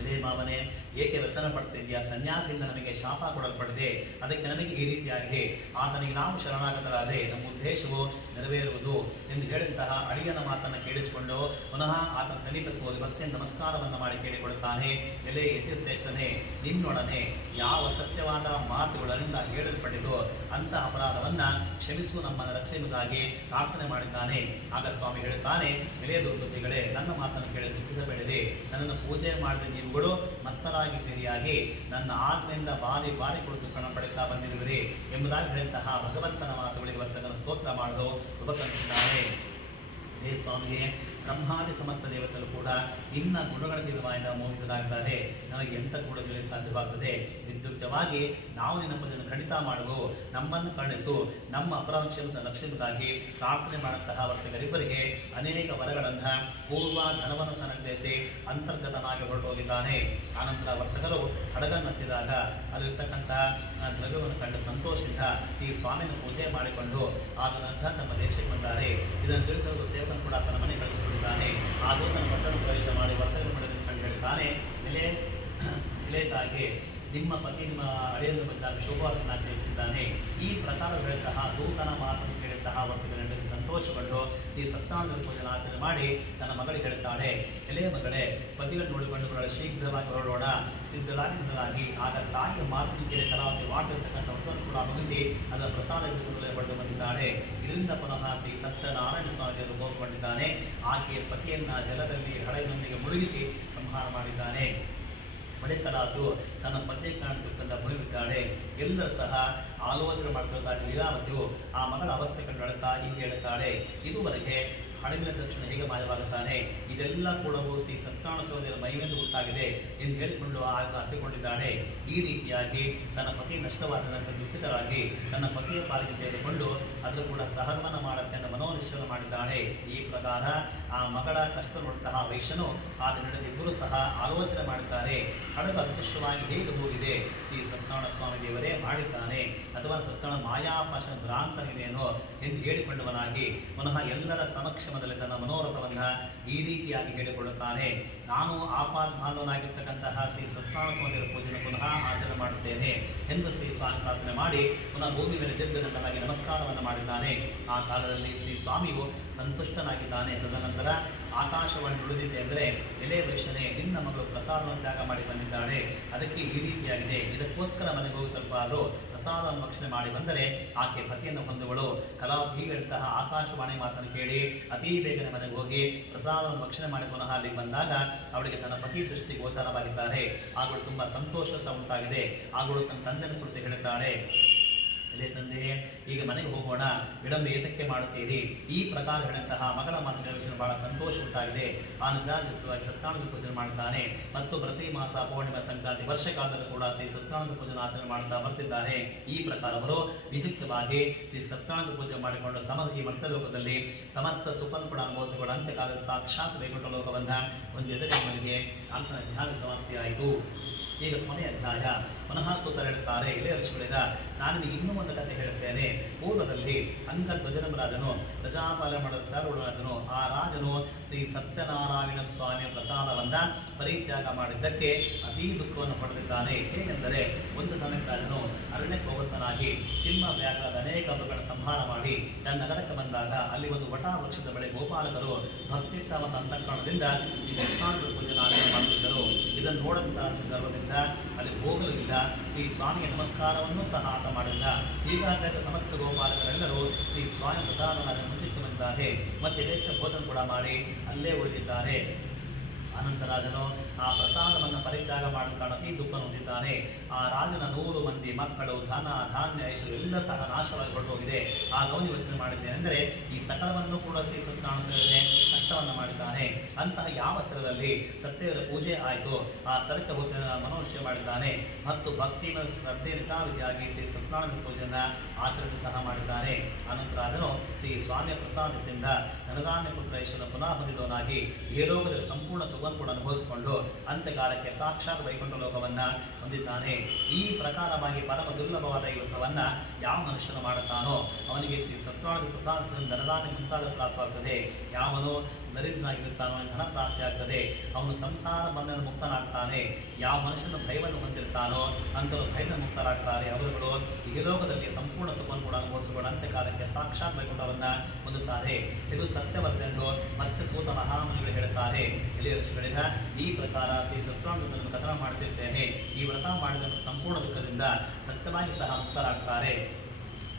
ಎಲೆ ಮಾವನೇ, ಏಕೆ ವ್ಯಸನ ಪಡ್ತಿದ್ಯಾ? ಸನ್ಯಾಸಿಯಿಂದ ನಮಗೆ ಶಾಪ ಕೊಡಲ್ಪಡಿದೆ, ಅದಕ್ಕೆ ನಮಗೆ ಈ ರೀತಿಯಾಗಿದೆ. ಆತನಿಗೆ ನಾವು ಶರಣಾಗತರಾದೆ ನಮ್ಮ ಉದ್ದೇಶವು ನೆರವೇರುವುದು ಎಂದು ಹೇಳಿದಂತಹ ಅಳಿಯನ ಮಾತನ್ನು ಕೇಳಿಸಿಕೊಂಡು ಪುನಃ ಆತನ ಸಮೀಪಕ್ಕೆ ಹೋಗಿ ಭಕ್ತಿಯ ನಮಸ್ಕಾರವನ್ನು ಮಾಡಿ ಕೇಳಿಕೊಳ್ಳುತ್ತಾನೆ. ಎಲೆ ಯತಿಶ್ರೇಷ್ಠನೇ, ನಿನ್ನೊಡನೆ ಯಾವ ಸತ್ಯವಾದ ಮಾತುಗಳಿಂದ ಹೇಳಲ್ಪಟ್ಟಿತು ಅಂತ ಅಪರಾಧವನ್ನ ಕ್ಷಮಿಸು, ನಮ್ಮನ್ನು ರಕ್ಷೆಯುವುದಾಗಿ ಪ್ರಾರ್ಥನೆ ಮಾಡಿದ್ದಾನೆ. ಆಗ ಸ್ವಾಮಿ ಹೇಳುತ್ತಾನೆ, ಎಲೆಯ ದುರ್ಬುದ್ಧಿಗಳೇ, ನನ್ನ ಮಾತನ್ನು ಕೇಳಿ ದುಃಖಿಸಬೇಡಿರಿ. ನನ್ನನ್ನು ಪೂಜೆ ಮಾಡಿದ ನೀವುಗಳು ಮತ್ತರಾಗಿದ್ದೀರಿಯಾಗಿ ನನ್ನ ಆತ್ಮೆಯಿಂದ ಬಾರಿ ಬಾರಿ ಕುಳಿತು ಕಣ ಪಡೆಯುತ್ತಾ ಬಂದಿರುವಿರಿ ಎಂಬುದಾಗಿ ಹೇಳಿದಂತಹ ಭಗವಂತನ ಮಾತುಗಳಿಗೆ ವರ್ತಕನು ಸ್ತೋತ್ರ ಮಾಡಲು ಉಪಕರಿಸಿದ್ದಾನೆ. ಹೇ ಸ್ವಾಮಿಯೇ, ಬ್ರಹ್ಮಾದಿ ಸಮಸ್ತ ದೇವತೆಗಳು ಕೂಡ ನಿನ್ನ ಗುಣಗಳಿಗೆ ಮೋಹಿತರಾಗಿದ್ದಾರೆ. ನಮಗೆ ಎಂಥ ಗುಣಗಳಿಗೆ ಸಾಧ್ಯವಾಗುತ್ತದೆ? ವಿದ್ಯುಕ್ತವಾಗಿ ನಾವು ನಿನ್ನ ಪದವನ್ನು ಖಂಡಿತ ಮಾಡುವು, ನಮ್ಮನ್ನು ಕರುಣಿಸು, ನಮ್ಮ ಅಪರಾಧವನ್ನು ರಕ್ಷಿಸುವುದಾಗಿ ಪ್ರಾರ್ಥನೆ ಮಾಡುವಂತಹ ವರ್ತಕರಿಬ್ಬರಿಗೆ ಅನೇಕ ವರಗಳನ್ನು ಪೂರ್ವ ಧನವನ್ನು ಸಂಗ್ರಹಿಸಿ ಅಂತರ್ಗತನಾಗಿ ಹೊರಟೋಗಿದ್ದಾನೆ. ಆನಂತರ ವರ್ತಕರು ಹಡಗನ್ನತ್ತಿದಾಗ ಅಲ್ಲಿರ್ತಕ್ಕಂತಹ ದ್ರವ್ಯವನ್ನು ಕಂಡು ಸಂತೋಷದಿಂದ ಈ ಸ್ವಾಮಿಯನ್ನು ಪೂಜೆ ಮಾಡಿಕೊಂಡು ಆತನಂತಹ ತಮ್ಮ ದೇಶಕ್ಕೆ ಬಂದ್ದಾರೆ. ಇದನ್ನು ತಿಳಿಸಲು ಸೇವಕನು ಕೂಡ ತನ್ನ ಮನೆ ಕಳಿಸಿಕೊಂಡಿದ್ದಾನೆ. ಹಾಗೂ ತನ್ನ ಪಟ್ಟಣ ಪ್ರವೇಶ ಮಾಡಿ ವರ್ತಕರು ಮಾಡಿದ ಕಂಡು ಹೇಳ್ತಾನೆ, ಎಲೆಗಾಗಿ ನಿಮ್ಮ ಪತಿ ನಿಮ್ಮ ಅಡೆಯನ್ನು ಬಂದಾಗ ಶುಭವಾದನ್ನು ತಿಳಿಸಿದ್ದಾನೆ. ಈ ಪ್ರಕಾರಗಳಂತಹ ದೂತನ ಮಾತನ್ನು ಕೇಳಿದಂತಹ ವರ್ತಕರಲ್ಲಿ ಸಂತೋಷಗೊಂಡು ಶ್ರೀ ಸತ್ಯನಾರಾಯಣ ಪೂಜೆಯನ್ನು ಆಚರಣೆ ಮಾಡಿ ತನ್ನ ಮಗಳಿಗೆ ಹೇಳ್ತಾಳೆ, ಎಲೆಯ ಮಗಳೇ, ಪತಿಗಳು ನೋಡಿಕೊಂಡು ಶೀಘ್ರವಾಗಿ ಹೊರಡೋಣ, ಸಿದ್ಧರಾಗಿ. ಆಗ ತಾಯಿಯ ಮಾತಿನ ಕೇಳಿ ಕಲಾವತಿ ವಾಟಿರ್ತಕ್ಕಂಥ ವಸ್ತುವನ್ನು ಕೂಡ ಮುಗಿಸಿ ಅದರ ಪ್ರಸಾದ ಪಡೆದು ಬಂದಿದ್ದಾಳೆ. ಇದರಿಂದ ಪುನಃ ಶ್ರೀ ಸತ್ಯನಾರಾಯಣ ಸ್ವಾಮಿಯನ್ನು ಹೋಗಿಕೊಂಡಿದ್ದಾನೆ. ಆಕೆಯ ಪತಿಯನ್ನ ಜಲದಲ್ಲಿ ಹಡಗಿನೊಂದಿಗೆ ಮುಳುಗಿಸಿ ಸಂಹಾರ ಮಾಡಿದ್ದಾನೆ. ಬಳಿಕಲಾತು ತನ್ನ ಪತಿ ಕಾಣತಕ್ಕಂಥ ಮುಳುಗಿದ್ದಾಳೆ. ಎಲ್ಲರೂ ಸಹ ಆಲೋಚನೆ ಮಾಡ್ತಿರುತ್ತಾಳೆ. ಲೀಲಾವತಿಯು ಆ ಮಗಳ ಅವಸ್ಥೆ ಕಂಡು ಹೀಗೆ ಹೇಳುತ್ತಾಳೆ, ಇದುವರೆಗೆ ಹಡಗಿನ ತಕ್ಷಣ ಹೇಗೆ ಮಾಯವಾಗುತ್ತಾನೆ? ಇದೆಲ್ಲ ಕೂಡ ಶ್ರೀ ಸತ್ಯನಾರಾಯಣ ಸ್ವಾಮಿಯ ಮಹಿಮೆಂದು ಗೊತ್ತಾಗಿದೆ ಎಂದು ಹೇಳಿಕೊಂಡು ಅಪ್ಪಿಕೊಂಡಿದ್ದಾಳೆ. ಈ ರೀತಿಯಾಗಿ ತನ್ನ ಪತಿ ನಷ್ಟವಾದಂಥ ದುಃಖಿತರಾಗಿ ತನ್ನ ಪತಿಯ ಪಾಲಿಗೆ ತೆಗೆದುಕೊಂಡು ಅದನ್ನು ಕೂಡ ಸಹಗಮನ ಮಾಡುತ್ತೆ ಎಂದು ಮನೋನಿಶ್ಚಯ ಮಾಡಿದ್ದಾಳೆ. ಈ ಪ್ರಕಾರ ಆ ಮಗಳ ಕಷ್ಟ ನೋಡುವಂತಹ ವೈಶ್ಯನು ಆದ ಇಬ್ಬರು ಸಹ ಆಲೋಚನೆ ಮಾಡುತ್ತಾರೆ, ಹಡಗು ಅದೃಶ್ಯವಾಗಿ ಹೇಗೆ ಹೋಗಿದೆ? ಶ್ರೀ ಸತ್ಯನಾರಾಯಣ ಸ್ವಾಮಿ ದೇವರೇ ಮಾಡಿದ್ದಾನೆ, ಅಥವಾ ಸತ್ಯನಾರಾಯಣ ಮಾಯಾಪಾಶ ಭ್ರಾಂತನಿದೇನೋ ಎಂದು ಹೇಳಿಕೊಂಡವನಾಗಿ ಪುನಃ ಎಲ್ಲರ ಸಮಕ್ಷಮದಲ್ಲಿ ತನ್ನ ಮನೋರಥವನ್ನು ಈ ರೀತಿಯಾಗಿ ಹೇಳಿಕೊಳ್ಳುತ್ತಾನೆ. ನಾನು ಆಪಾದನಾಗಿರ್ತಕ್ಕಂತಹ ಶ್ರೀ ಸತ್ಯನಾರಾಯಣ ಸ್ವಾಮಿಯ ಪೂಜೆಯನ್ನು ಪುನಃ ಆಚರಣೆ ಮಾಡುತ್ತೇನೆ ಎಂದು ಶ್ರೀ ಸ್ವಾಮಿ ಪ್ರಾರ್ಥನೆ ಮಾಡಿ ಪುನಃ ಭೂಮಿ ಮೇಲೆ ದೀರ್ಘದಂಡವಾಗಿ ನಮಸ್ಕಾರವನ್ನು ಮಾಡಿದ್ದಾನೆ. ಆ ಕಾಲದಲ್ಲಿ ಶ್ರೀ ಸ್ವಾಮಿಯು ಸಂತುಷ್ಟನಾಗಿದ್ದಾನೆ. ತದನಂತರ ಆಕಾಶವಾಣಿ ನುಡಿದಿದೆ ಅಂದರೆ, ಎಲೆ ವೈಶ್ಯನೇ, ನಿನ್ನ ಮಗಳು ಪ್ರಸಾದವನ್ನು ತ್ಯಾಗ ಮಾಡಿ ಬಂದಿದ್ದಾಳೆ, ಅದಕ್ಕೆ ಈ ರೀತಿಯಾಗಿದೆ. ಇದಕ್ಕೋಸ್ಕರ ಮನೆಗೆ ಹೋಗಿ ಸ್ವಲ್ಪ ಆದರೂ ಪ್ರಸಾದವನ್ನು ಭಕ್ಷಣೆ ಮಾಡಿ ಬಂದರೆ ಆಕೆ ಪತಿಯನ್ನು ಹೊಂದುವಳು. ಕಲಾವಿದಂತಹ ಆಕಾಶವಾಣಿ ಮಾತನ್ನು ಕೇಳಿ ಅತೀ ಬೇಗನೆ ಮನೆಗೆ ಹೋಗಿ ಪ್ರಸಾದವನ್ನು ಭಕ್ಷಣೆ ಮಾಡಿ ಪುನಃ ಅಲ್ಲಿಗೆ ಬಂದಾಗ ಅವಳಿಗೆ ತನ್ನ ಪತಿ ದೃಷ್ಟಿ ಗೋಚರವಾಗಿದ್ದಾರೆ. ಅವಳು ತುಂಬ ಸಂತೋಷ ಸಹ ಉಂಟಾಗಿದೆ. ಅವಳು ತನ್ನ ತಂದೆಯನ್ನು ಕುರಿತು ಹೇಳುತ್ತಾಳೆ, ಎಲೆ ತಂದೆಯೇ, ಈಗ ಮನೆಗೆ ಹೋಗೋಣ, ವಿಳಂಬ ಏತಕ್ಕೆ ಮಾಡುತ್ತೀರಿ? ಈ ಪ್ರಕಾರ ಹೇಳಿದಂತಹ ಮಗಳ ಮಾತಿನ ವಿಷಯ ಬಹಳ ಸಂತೋಷ ಉಂಟಾಗಿದೆ. ಆನಂದಯುಕ್ತವಾಗಿ ಸತ್ಯನಾರಾಯಣ ಪೂಜೆ ಮಾಡುತ್ತಾನೆ. ಮತ್ತು ಪ್ರತಿ ಮಾಸ ಪೌರ್ಣಿಮೆ ಸಂಕ್ರಾಂತಿ ವರ್ಷಕಾಲದಲ್ಲೂ ಕೂಡ ಶ್ರೀ ಸತ್ಯನಾರಾಯಣ ಪೂಜೆ ಆಚರಣೆ ಮಾಡುತ್ತಾ ಬರ್ತಿದ್ದಾರೆ. ಈ ಪ್ರಕಾರ ಅವರು ವಿದ್ಯುಕ್ತವಾಗಿ ಶ್ರೀ ಸತ್ಯನಾರಾಯಣ ಪೂಜೆ ಮಾಡಿಕೊಂಡು ಈ ಮರ್ತಲೋಕದಲ್ಲಿ ಸಮಸ್ತ ಸುಖವನ್ನು ಕೂಡ ಅನುಭವಿಸಿಕೊಂಡು ಅಂತ್ಯಕಾಲದ ಸಾಕ್ಷಾತ್ ವೈಕುಂಠ ಲೋಕವನ್ನು ಹೊಂದಿದರೆ ಅವರಿಗೆ ಅಂತನ ಧ್ಯಾನ ಸಮಾಪ್ತಿಯಾಯಿತು. ಈಗ ಕೊನೆಯ ಅಧ್ಯಾಯ. ಪುನಃ ಸೂತ್ರ ಹೇಳುತ್ತಾರೆ, ಎಲೆ ಋಷಿಗಳಿಂದ ನಾನು ನಿಮಗೆ ಇನ್ನೂ ಒಂದು ಕಥೆ ಹೇಳುತ್ತೇನೆ. ಪೂರ್ವದಲ್ಲಿ ಅಂಗಧ್ವಜನರಾಜನು ಪ್ರಜಾಪಾಲನೆ ಮಾಡುತ್ತಾರುಳಾದನು. ಆ ರಾಜನು ಶ್ರೀ ಸತ್ಯನಾರಾಯಣ ಸ್ವಾಮಿಯ ಪ್ರಸಾದವನ್ನು ಪರಿತ್ಯಾಗ ಮಾಡಿದ್ದಕ್ಕೆ ಅತೀ ದುಃಖವನ್ನು ಪಡೆದಿದ್ದಾನೆ. ಹೇಗೆಂದರೆ, ಒಂದು ಸಮಯ ರಾಜನು ಅರಣ್ಯಕ್ಕೆ ಹೋಗುತ್ತಾನಾಗಿ ಸಿಂಹ ವ್ಯಾಘ್ರದ ಅನೇಕ ಹಬ್ಬಗಳನ್ನು ಸಂಹಾರ ಮಾಡಿ ತನ್ನ ನಗರಕ್ಕೆ ಬಂದಾಗ ಅಲ್ಲಿ ಒಂದು ವಟಾ ವೃಕ್ಷದ ಬಳಿ ಗೋಪಾಲಕರು ಭಕ್ತಿಯುತ ಮತ್ತು ಅಂತಃಕರಣದಿಂದ ಈ ಸತ್ಯನಾರಾಯಣ ಪೂಜೆ ಆಚರಣೆ ಮಾಡುತ್ತಿದ್ದರು. ಇದನ್ನು ನೋಡುತ್ತಾ ಗರ್ವದಿಂದ ಅಲ್ಲಿ ಹೋಗಲಿಲ್ಲ. ಶ್ರೀ ಸ್ವಾಮಿಯ ನಮಸ್ಕಾರವನ್ನು ಸಹ ಆತ ಮಾಡಿಲ್ಲ. ಹೀಗಾದಾಗ ಸಮಸ್ತ ಗೋಪಾಲಕರೆಲ್ಲರೂ ಶ್ರೀ ಸ್ವಾಮಿ ಪ್ರಸಾದವನ್ನು ಮುಂದಿಟ್ಟು ಬಂದಿದ್ದಾರೆ. ಮತ್ತೆ ದೇಶ ಭೋಜನ ಕೂಡ ಮಾಡಿ ಅಲ್ಲೇ ಉಳಿದಿದ್ದಾರೆ. ಅನಂತರಾಜನು ಆ ಪ್ರಸಾದವನ್ನು ಪರಿತ್ಯಾಗ ಮಾಡುವ ಅತೀ ದುಃಖ ಹೊಂದಿದ್ದಾನೆ. ಆ ರಾಜನ 100 ಮಂದಿ ಮಕ್ಕಳು, ಧನ ಧಾನ್ಯ ಐಶ್ವರ್ಯ ಎಲ್ಲ ಸಹ ನಾಶವಾಗಿ ಹೊರಟೋಗಿದೆ. ಆ ಗೌನಿ ಯೋಚನೆ ಮಾಡಿದ್ದೇನೆ ಅಂದರೆ ಈ ಸಕಲವನ್ನು ಕೂಡ ಶ್ರೀ ಸತ್ಯನಾರಾಯಣ ನಷ್ಟವನ್ನು ಮಾಡಿದ್ದಾನೆ. ಅಂತಹ ಯಾವ ಸ್ಥಳದಲ್ಲಿ ಸತ್ಯದ ಪೂಜೆ ಆಯಿತು ಆ ಸ್ಥಳಕ್ಕೆ ಹೋಗಿ ಮನೋನಿಶ್ಚಯ ಮಾಡಿದ್ದಾನೆ. ಮತ್ತು ಭಕ್ತಿ ಮತ್ತು ಶ್ರದ್ಧೆ ನಿತಾವಿಧಿಯಾಗಿ ಶ್ರೀ ಸತ್ಯನಾರಾಯಣ ಪೂಜೆಯನ್ನು ಆಚರಣೆ ಸಹ ಮಾಡಿದ್ದಾನೆ. ಅನಂತರಾಜನು ಶ್ರೀ ಸ್ವಾಮಿಯ ಪ್ರಸಾದದಿಂದ ಧನಧಾನ್ಯ ಪುತ್ರ ಐಶ್ವರ್ಯ ಪುನಃ ಹೊಂದಿದವನಾಗಿ ಈ ರೋಗದಲ್ಲಿ ಸಂಪೂರ್ಣ ಸುಖವನ್ನು ಕೂಡ ಅನುಭವಿಸಿಕೊಂಡು ಅಂತ್ಯಕಾಲಕ್ಕೆ ಸಾಕ್ಷಾತ್ ವೈಕುಂಠ ಲೋಕವನ್ನು ಹೊಂದಿದ್ದಾನೆ. ಈ ಪ್ರಕಾರವಾಗಿ ಪರಮ ದುರ್ಲಭವಾದ ಈ ವ್ರತವನ್ನು ಯಾವ ಮನುಷ್ಯನು ಮಾಡುತ್ತಾನೋ ಅವನಿಗೆ ಶ್ರೀ ಸತ್ಯನಾರಾಯಣ ಪ್ರಸಾದ ಧನಧಾನ್ಯ ಮುಂತಾದ ಪ್ರಾಪ್ತವಾಗ್ತದೆ. ಯಾವನು ದರಿದ್ರನಾಗಿರುತ್ತಾನೋ ಧನ ಪ್ರಾಪ್ತಿ ಆಗ್ತದೆ. ಅವನು ಸಂಸಾರ ಬಂಧನ ಮುಕ್ತನಾಗ್ತಾನೆ. ಯಾವ ಮನುಷ್ಯನ ಭಯವನ್ನು ಹೊಂದಿರ್ತಾನೋ ಅಂತವರು ಭಯದ ಮುಕ್ತರಾಗ್ತಾರೆ. ಅವರುಗಳು ಈ ಲೋಕದಲ್ಲಿ ಸಂಪೂರ್ಣ ಸುಖವನ್ನು ಕೂಡ ಅನುಭವಿಸಿಕೊಂಡು ಅಂತ್ಯಕಾಲಕ್ಕೆ ಸಾಕ್ಷಾತ್ ವೈಕುಂಠವನ್ನು ಹೊಂದುತ್ತಾರೆ. ಇದು ಸತ್ಯವತ್ತೆಂದು ಮತ್ತೆ ಸೂತ ಮಹಾಮುನಿಗಳು ಹೇಳುತ್ತಾರೆ. ಎಲ್ಲಿ ಋಷಿಗಳಿಂದ ಈ ಪ್ರಕಾರ ಶ್ರೀ ಸತ್ಯನಾರಾಯಣನನ್ನು ಕಥನ ಮಾಡಿಸಿರ್ತೇನೆ. ಈ ವ್ರತ ಮಾಡಿದ ಸಂಪೂರ್ಣ ದುಃಖದಿಂದ ಸತ್ಯವಾಗಿ ಸಹ ಮುಕ್ತರಾಗ್ತಾರೆ.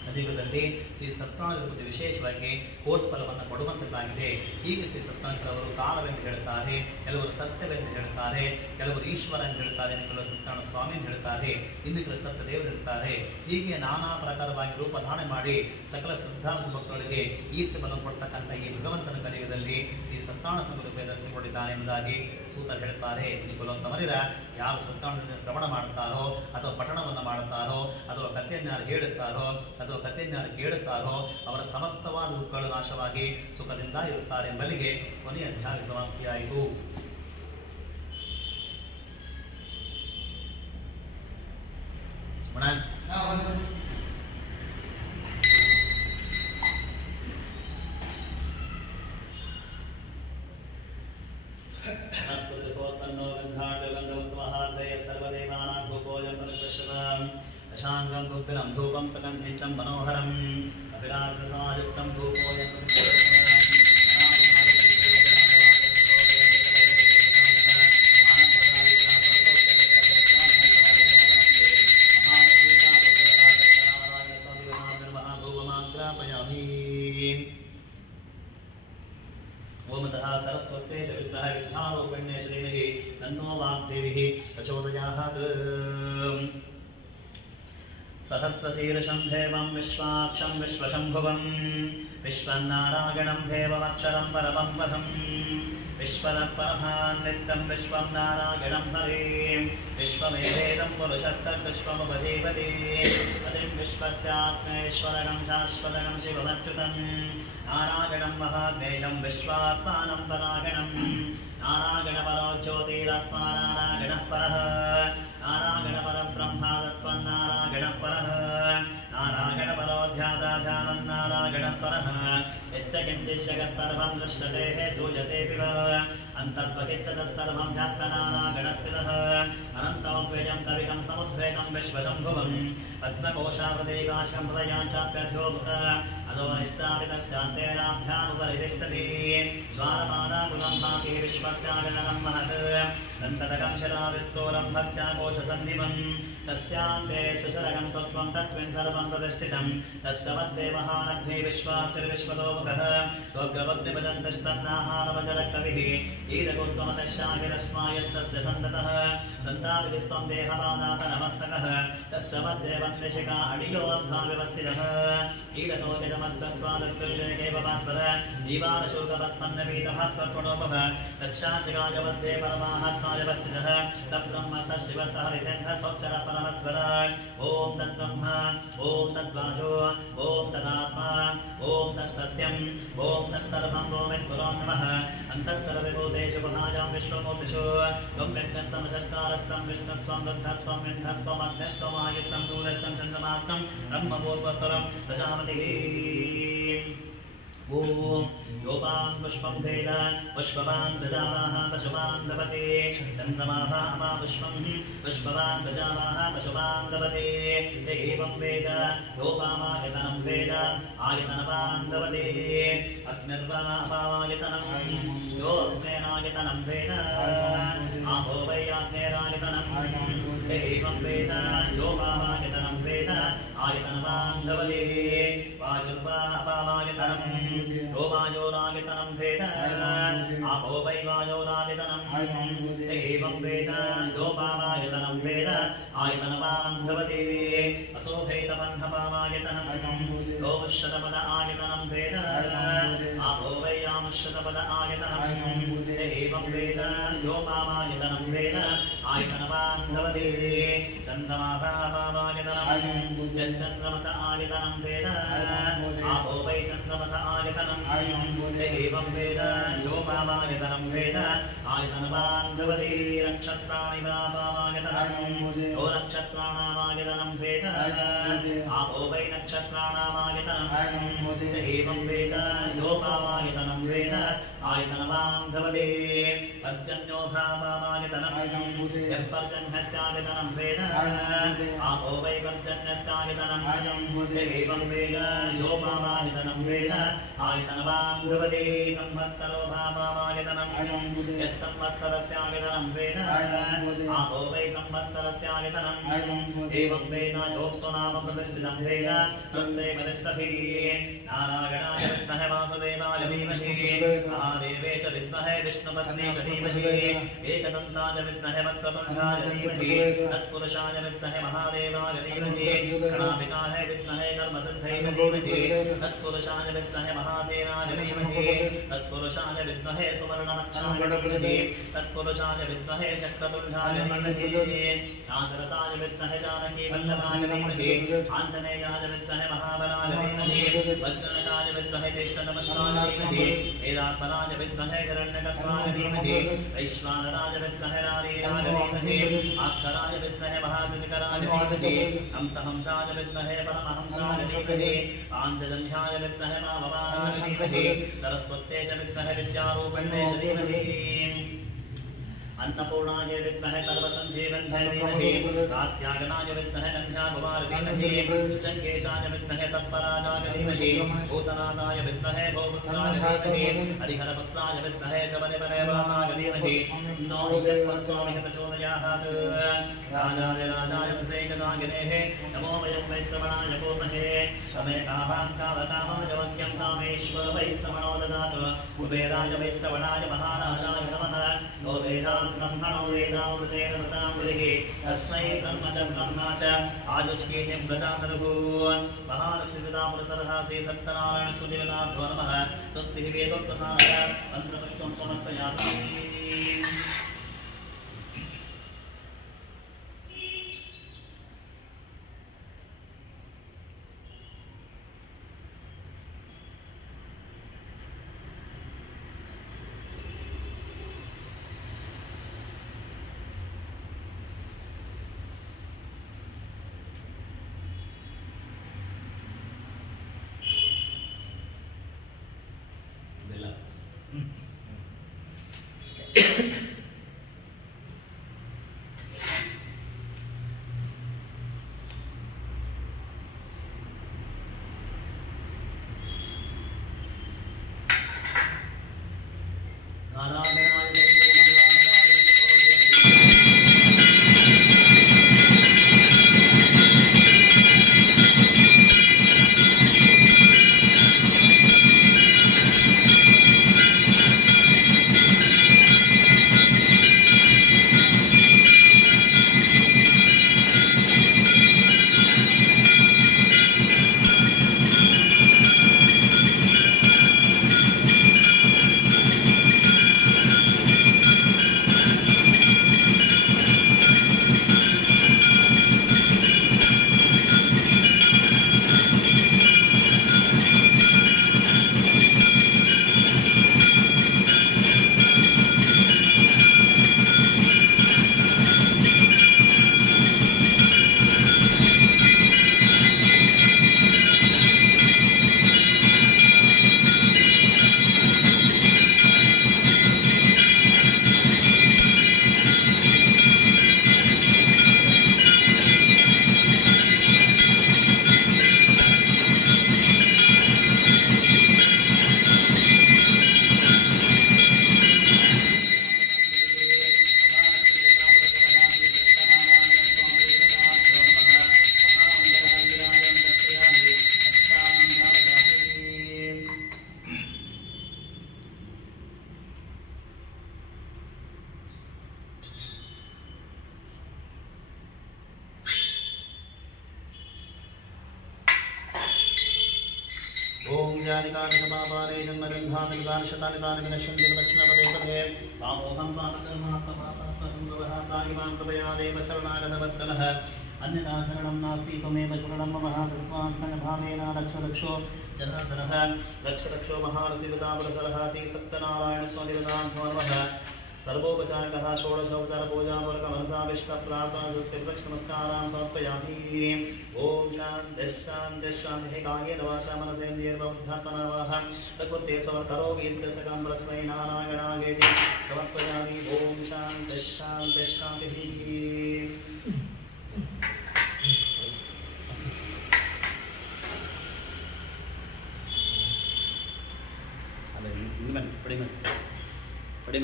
ಕಲಿಯುಗದಲ್ಲಿ ಶ್ರೀ ಸತ್ಯನಾರಾಯಣ ವಿಶೇಷವಾಗಿ ಕೋರ್ಫಲವನ್ನು ಕೊಡುವಂಥದ್ದಾಗಿದೆ. ಹೀಗೆ ಶ್ರೀ ಸತ್ಯನಾರಾಯಣರವರು ಕಾಲವೆಂದು ಹೇಳುತ್ತಾರೆ, ಕೆಲವರು ಸತ್ಯವೆಂದು ಹೇಳುತ್ತಾರೆ, ಕೆಲವರು ಈಶ್ವರ ಎಂದು ಹೇಳ್ತಾರೆ, ಕೆಲವರು ಸತ್ಯನಾರಾಯಣ ಸ್ವಾಮಿ ಎಂದು ಹೇಳ್ತಾರೆ, ಇನ್ನು ಕೆಲವು ಸತ್ಯದೇವರು ಹೇಳ್ತಾರೆ. ಹೀಗೆ ನಾನಾ ಪ್ರಕಾರವಾಗಿ ರೂಪಧಾರಣೆ ಮಾಡಿ ಸಕಲ ಶ್ರದ್ಧಾಂತ ಭಕ್ತರಿಗೆ ಈ ಬಲ ಕೊಡ್ತಕ್ಕಂಥ ಈ ಭಗವಂತನ ಕಲಿಯುಗದಲ್ಲಿ ಶ್ರೀ ಸತ್ಯನಾರಾಯಣ ಸಂಘ ದರ್ಶಿಸಿಕೊಂಡಿದ್ದಾನೆ ಎಂಬುದಾಗಿ ಸೂತರು ಹೇಳ್ತಾರೆ. ಇಲ್ಲಿ ಬಲವಂತವರಿರ ಯಾರು ಸತ್ಯನಾರಾಯಣ ಶ್ರವಣ ಮಾಡುತ್ತಾರೋ ಅಥವಾ ಪಠಣವನ್ನು ಮಾಡುತ್ತಾರೋ ಅಥವಾ ಕಥೆಯನ್ನು ಯಾರು ಹೇಳುತ್ತಾರೋ ಅಥವಾ ಕಥೆಯನ್ನು ಯಾರು ಕೇಳುತ್ತಾರೋ ಅವರ ಸಮಸ್ತವಾದ ದುಃಖಗಳು ನಾಶವಾಗಿ ಸುಖದಿಂದ ಇರುತ್ತಾರೆ ಎಂಬಲ್ಲಿಗೆ ಕೊನೆಯ ಅಧ್ಯಾಯ ಸಮಾಪ್ತಿಯಾಯಿತು. शांगं गुप्पिलं धूपं सगन्धिचं मनोहरं अभिराजसमायुक्तं धूपोऽयं ओमतः सरस्वते च विद्महे विद्यारूपिण्ये श्रीमहि तन्नो वाग्देवी प्रचोदयात्। सहस्रशीर्षं देवं विश्वाक्षं विश्वशम्भुवं विश्वनारायणं देवमक्षरं परमं पदं विश्वतःपरमान् नित्यं विश्वं नारायणं हरिं विश्वमेवेदं पुरुषस्तद्विश्वमुपजीवति अतिं विश्वस्यात्मेश्वरं शाश्वतं शिवमच्युतं नारायणं महाज्ञेयं विश्वात्मानं परायणं नारायणपरो ज्योतिरात्मा नारायणः परः नारायणपरब्रह्मा तत्त्वन्नारायणः परः नारायणपरोऽध्यात्मं नारायणः परः यच्च जगत् सर्वं दृश्यते सूयतेऽपि वा अन्तर्बहिश्च तत्सर्वं व्याप्तनारायणस्थितः अनन्तमद्वयं कविकं समुद्वेगं विश्वशम्भुवं पद्मकोशावृतेकाशं हृदयाञ्चाप्यध्योमुख अधोनिष्ठापितश्चान्तेनाभ्यामुपरितिष्ठति ज्वालमालाकुलं भाति विश्वस्यागणनं महत् सन्ततकं शिलाविस्तूलं भक्त्याकोशसन्निभं तस्यान्ते सुशरकं सत्त्वं तस्मिन् सर्वं प्रतिष्ठितं तस्य मध्ये महानग्ने विश्वाचिर्विश्वतोमुखः स्वग्रवग्निभजन्तस्तन्नाहारवचरकविः ईदगोत्तमतशाहिरस्मायस्तस्य सन्ततः सन्ताविस्वं देहपादात नमस्तकः तस्य मध्ये वंशिका अडियोऽध्वा व्यवस्थितः ईदतोजमद्गस्वादत्कुल्यकेवभास्वर दीवारशुल्कपत्मन्नवीतभास्वत्वणोपः तस्याचिकाय मध्ये परमात्मा व्यवस्थितः सब्रह्म स शिवः स हरिसेन्द्रसोच्चर परमस्वर ॐ तद्ब्रह्म ॐ तद्वाजो ॐ तदात्मा ॐ तत्सत्यं ॐ तत्सर्वं गोविन्दो नमः अन्तःसर्वभूतेषु महायां विश्वमूर्तिषु त्वं विघ्नस्तमचत्कारस्तं विष्णुस्त्वं बुद्धस्त्वं विन्धस्त्वं अग्निस्त्वं आयुस्त्वं सूर्यस्त्वं चन्द्रमास्त्वं ब्रह्मपूर्वस्वरं प्रजापतिः ॐ योपान् पुष्पं वेद पुष्पवान् प्रजावाः पशुवान् दपते चन्द्रमाः अपापुष्पं पुष्पवान् प्रजावाः पशुवान् दपते एवं वेद योपामायतनं वेद आयतनवान् दपते अग्निर्वा अपामायतनं यो अग्नेनायतनं वेद आपो वै अग्नेरायतनं एवं वेद योपामायतनं वेद आयतनवान् दपते वायुर्वा अपामायतनं रोमायोरायतनं वेद आपो वै वायोरायतनं एवं वेद योपामायतनं वेद आयतनवान् भवति असोभैतबन्धपामायतनं योमुष्यतपद आयतनं वेद आपो वै यामुष्यतपद आयतनं एवं वेद योपामायतनं वेद आयतनवान् भवति चन्द्रमाभावायतनं यश्चन्द्रमस आयतनं वेद आपो वै चन्द्रमस आयतनं एवं वेद यो भावायतनं वेद आयतनवान् भवति नक्षत्राणि भावायतनं यो नक्षत्राणामायतनं वेद आपो वै नक्षत्राणामायतनं एवं वेद यो भावायतनं वेद आयतनवान् भवति पर्जन्यो भावायतनं यत्पर्जन्यस्यायतनं वेद आपो वै पर्जन्यस्यायतनं एवं वेद यो भावायतनं वेद आयतनवान् भवति संवत्सरो भावायतनं यत्संवत्सरस्यायतनं वेद आपो वै संवत्सरस्यायतनं एवं वेद योऽस्तु नाम प्रतिष्ठितं वेद तत्तेव तिष्ठति नारायणाय विद्महे वासुदेवाय धीमहि महादेवे च विद्महे विष्णुपत्नी च धीमहि एकदन्ताय विद्महे वक्रतुण्डाय धीमहि तत्पुरुषाय विद्महे महादेवाय धीमहि गणाधिकाय विद्महे कर्मसिद्धये धीमहि तत्पुरुषाय विद्महे महासेनाय धीमहि तत्पुरुषाय विद्महे सुवर्णमक्षाय धीमहि तत्पुरुषाय विद्महे चक्रतुण्डाय धीमहि आसरताय विद्महे जानकी वल्लभाय धीमहि आञ्जनेयाय विद्महे महाबलाय धीमहि वज्रनकाय विद्महे ज्येष्ठतमश्वाय धीमहि वेदात्मनाय विद्महे हिरण्यगर्भाय धीमहि वैश्वानराय विद्महे नारीयाय धीमहि आस्कराय विद्महे महाद्युतिकराय धीमहि हंसाय विद्महे परमहंसाय धीमहि पाञ्चजन्याय विद्महे महाभवानाय धीमहि सरस्वत्यै च विद्महे विद्यारूपिण्यै च धीमहि अन्नपूर्णाय विद्महे सर्वसञ्जीवन्यै धीमहि कात्यायनाय विद्महे नन्दाकुमार धीमहि चङ्गेशाय विद्महे सत्पराजाय धीमहि भूतनाथाय विद्महे भूपुत्राय धीमहि हरिहरपुत्राय विद्महे शबरिमलेवासाय धीमहि नो इत्यस्माभिः प्रचोदयात् राजाधिराजाय विषेकदागिनेः नमो वयं वैश्रवणाय कुर्महे समे कामाय वक्यं कामेश्वर वैश्रवणो ददातु कुबेराय वैश्रवणाय महाराजाय नमः ओ ब्रह्मणो वेदामृतेन वृतामृतिः तस्मै ब्रह्म च ब्रह्मा च आजुष्कीर्तिं प्रजातरुः महालक्ष्मीवृतामृतसरहासे सत्यनारायणसूर्यवेदाभ्यो नमः स्वस्तिः वेदोक्तसारः मन्त्रपुष्पं समर्पयामि ओम जानिकानि समापारे जन्मगन्धानि विदानशतानि तानि विनश्यन्ति दक्षिणपदे पदे तामोहं पापकर्मात्मपापात्मसम्भवः प्रागिमां कृपया देव शरणागतवत्सलः अन्यथा शरणं नास्ति त्वमेव शरणं मम तस्मात् भावेन रक्षो जनार्दनः रक्षो महारसिकतापुरसरः श्रीसत्यनारायणस्वामिवदान्वः सर्वोपचारकः षोडशोपचारपूजापूर्वकमनसाभिष्टप्रार्थनास्तुतिर्वक्षनमस्कारान् समर्पयामि। ॐ शान्तिः कायेन वाचा मनसेन्द्रियैर्बुद्ध्यात्मना वाः प्रकृते स्वकरोमीत्यसकं परस्मै नारायणायेति समर्पयामि। ॐ शान्तिः। पड़ी